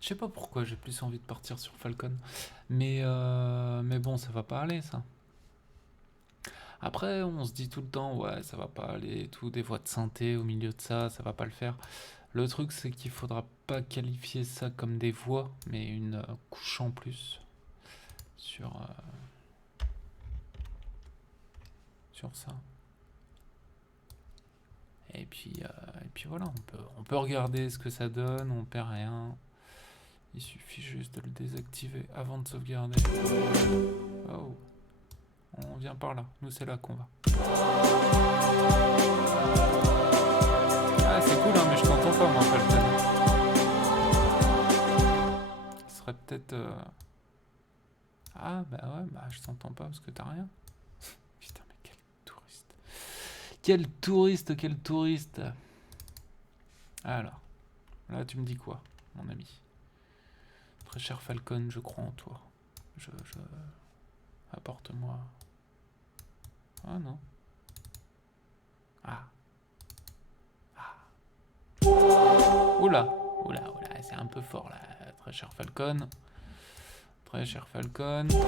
Je sais pas pourquoi j'ai plus envie de partir sur Falcon. Mais bon, ça va pas aller ça. Après, on se dit tout le temps, ouais, ça va pas aller, et tout, des voix de synthé au milieu de ça, ça va pas le faire. Le truc, c'est qu'il faudra pas qualifier ça comme des voix, mais une couche en plus sur ça. Et puis voilà, on peut regarder ce que ça donne, on perd rien. Il suffit juste de le désactiver avant de sauvegarder. Oh, on vient par là. Nous, c'est là qu'on va. Ah, c'est cool, hein, mais je t'entends pas, moi, Falcon. Ce serait peut-être... Ah, bah ouais, bah je t'entends pas parce que t'as rien. Putain, mais quel touriste. Quel touriste, quel touriste. Alors, là, tu me dis quoi, mon ami? Très cher Falcon, je crois en toi. Apporte-moi... Ah non. Ah. Oula, c'est un peu fort là, très cher Falcon. Très cher Falcon. Ouais.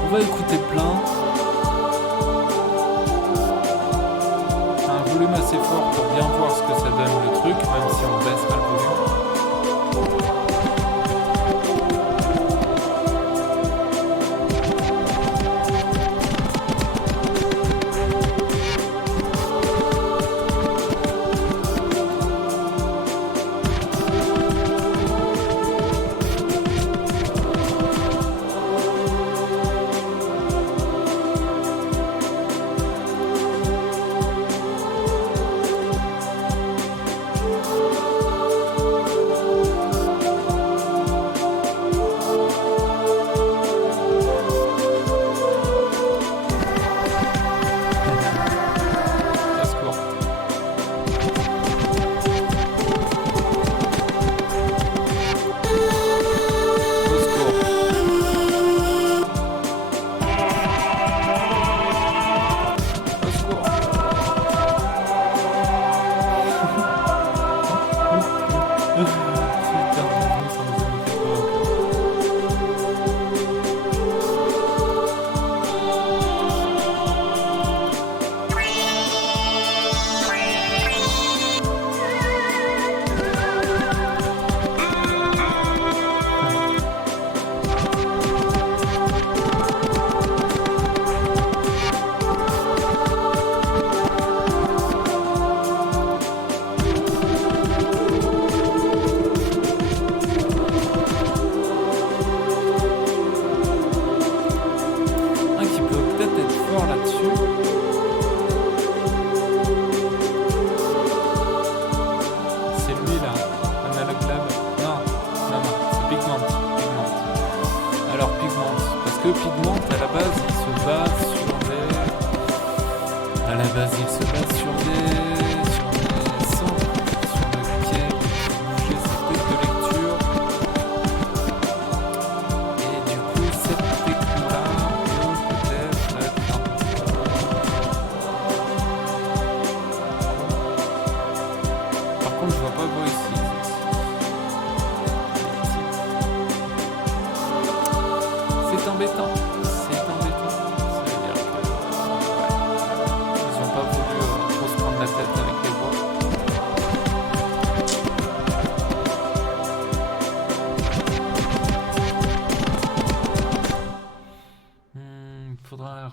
On va écouter plein. Un volume assez fort pour bien voir ce que ça donne le truc, même si on baissera le volume.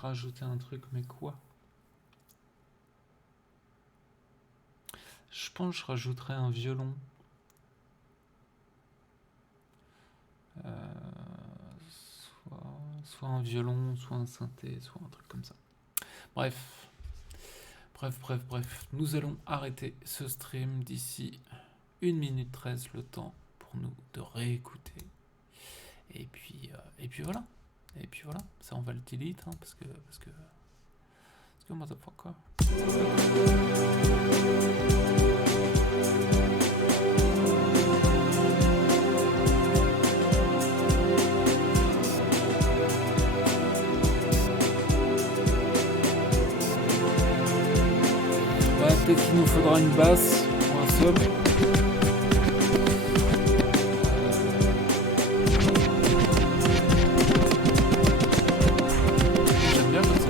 Rajouter un truc, mais quoi? Je pense que je rajouterais un violon. Soit un violon, soit un synthé, soit un truc comme ça. Bref. Nous allons arrêter ce stream d'ici 1 minute 13, le temps pour nous de réécouter. Et puis voilà. Et puis voilà, ça on va le delete hein, parce que motherfucker. Peut-être qu'il nous faudra une basse ou un sub. J'aime bien comme ça.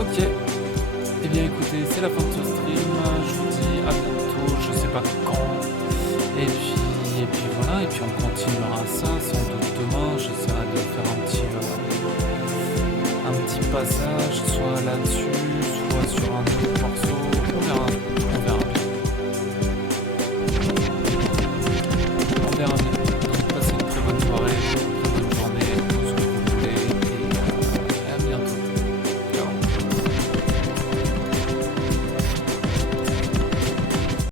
Ok. Eh bien écoutez, c'est la fin de ce stream. Je vous dis à bientôt, je sais pas quand. Et puis voilà, et puis on continuera ça sans doute demain. J'essaierai de faire un petit passage, soit là-dessus, soit sur un autre morceau.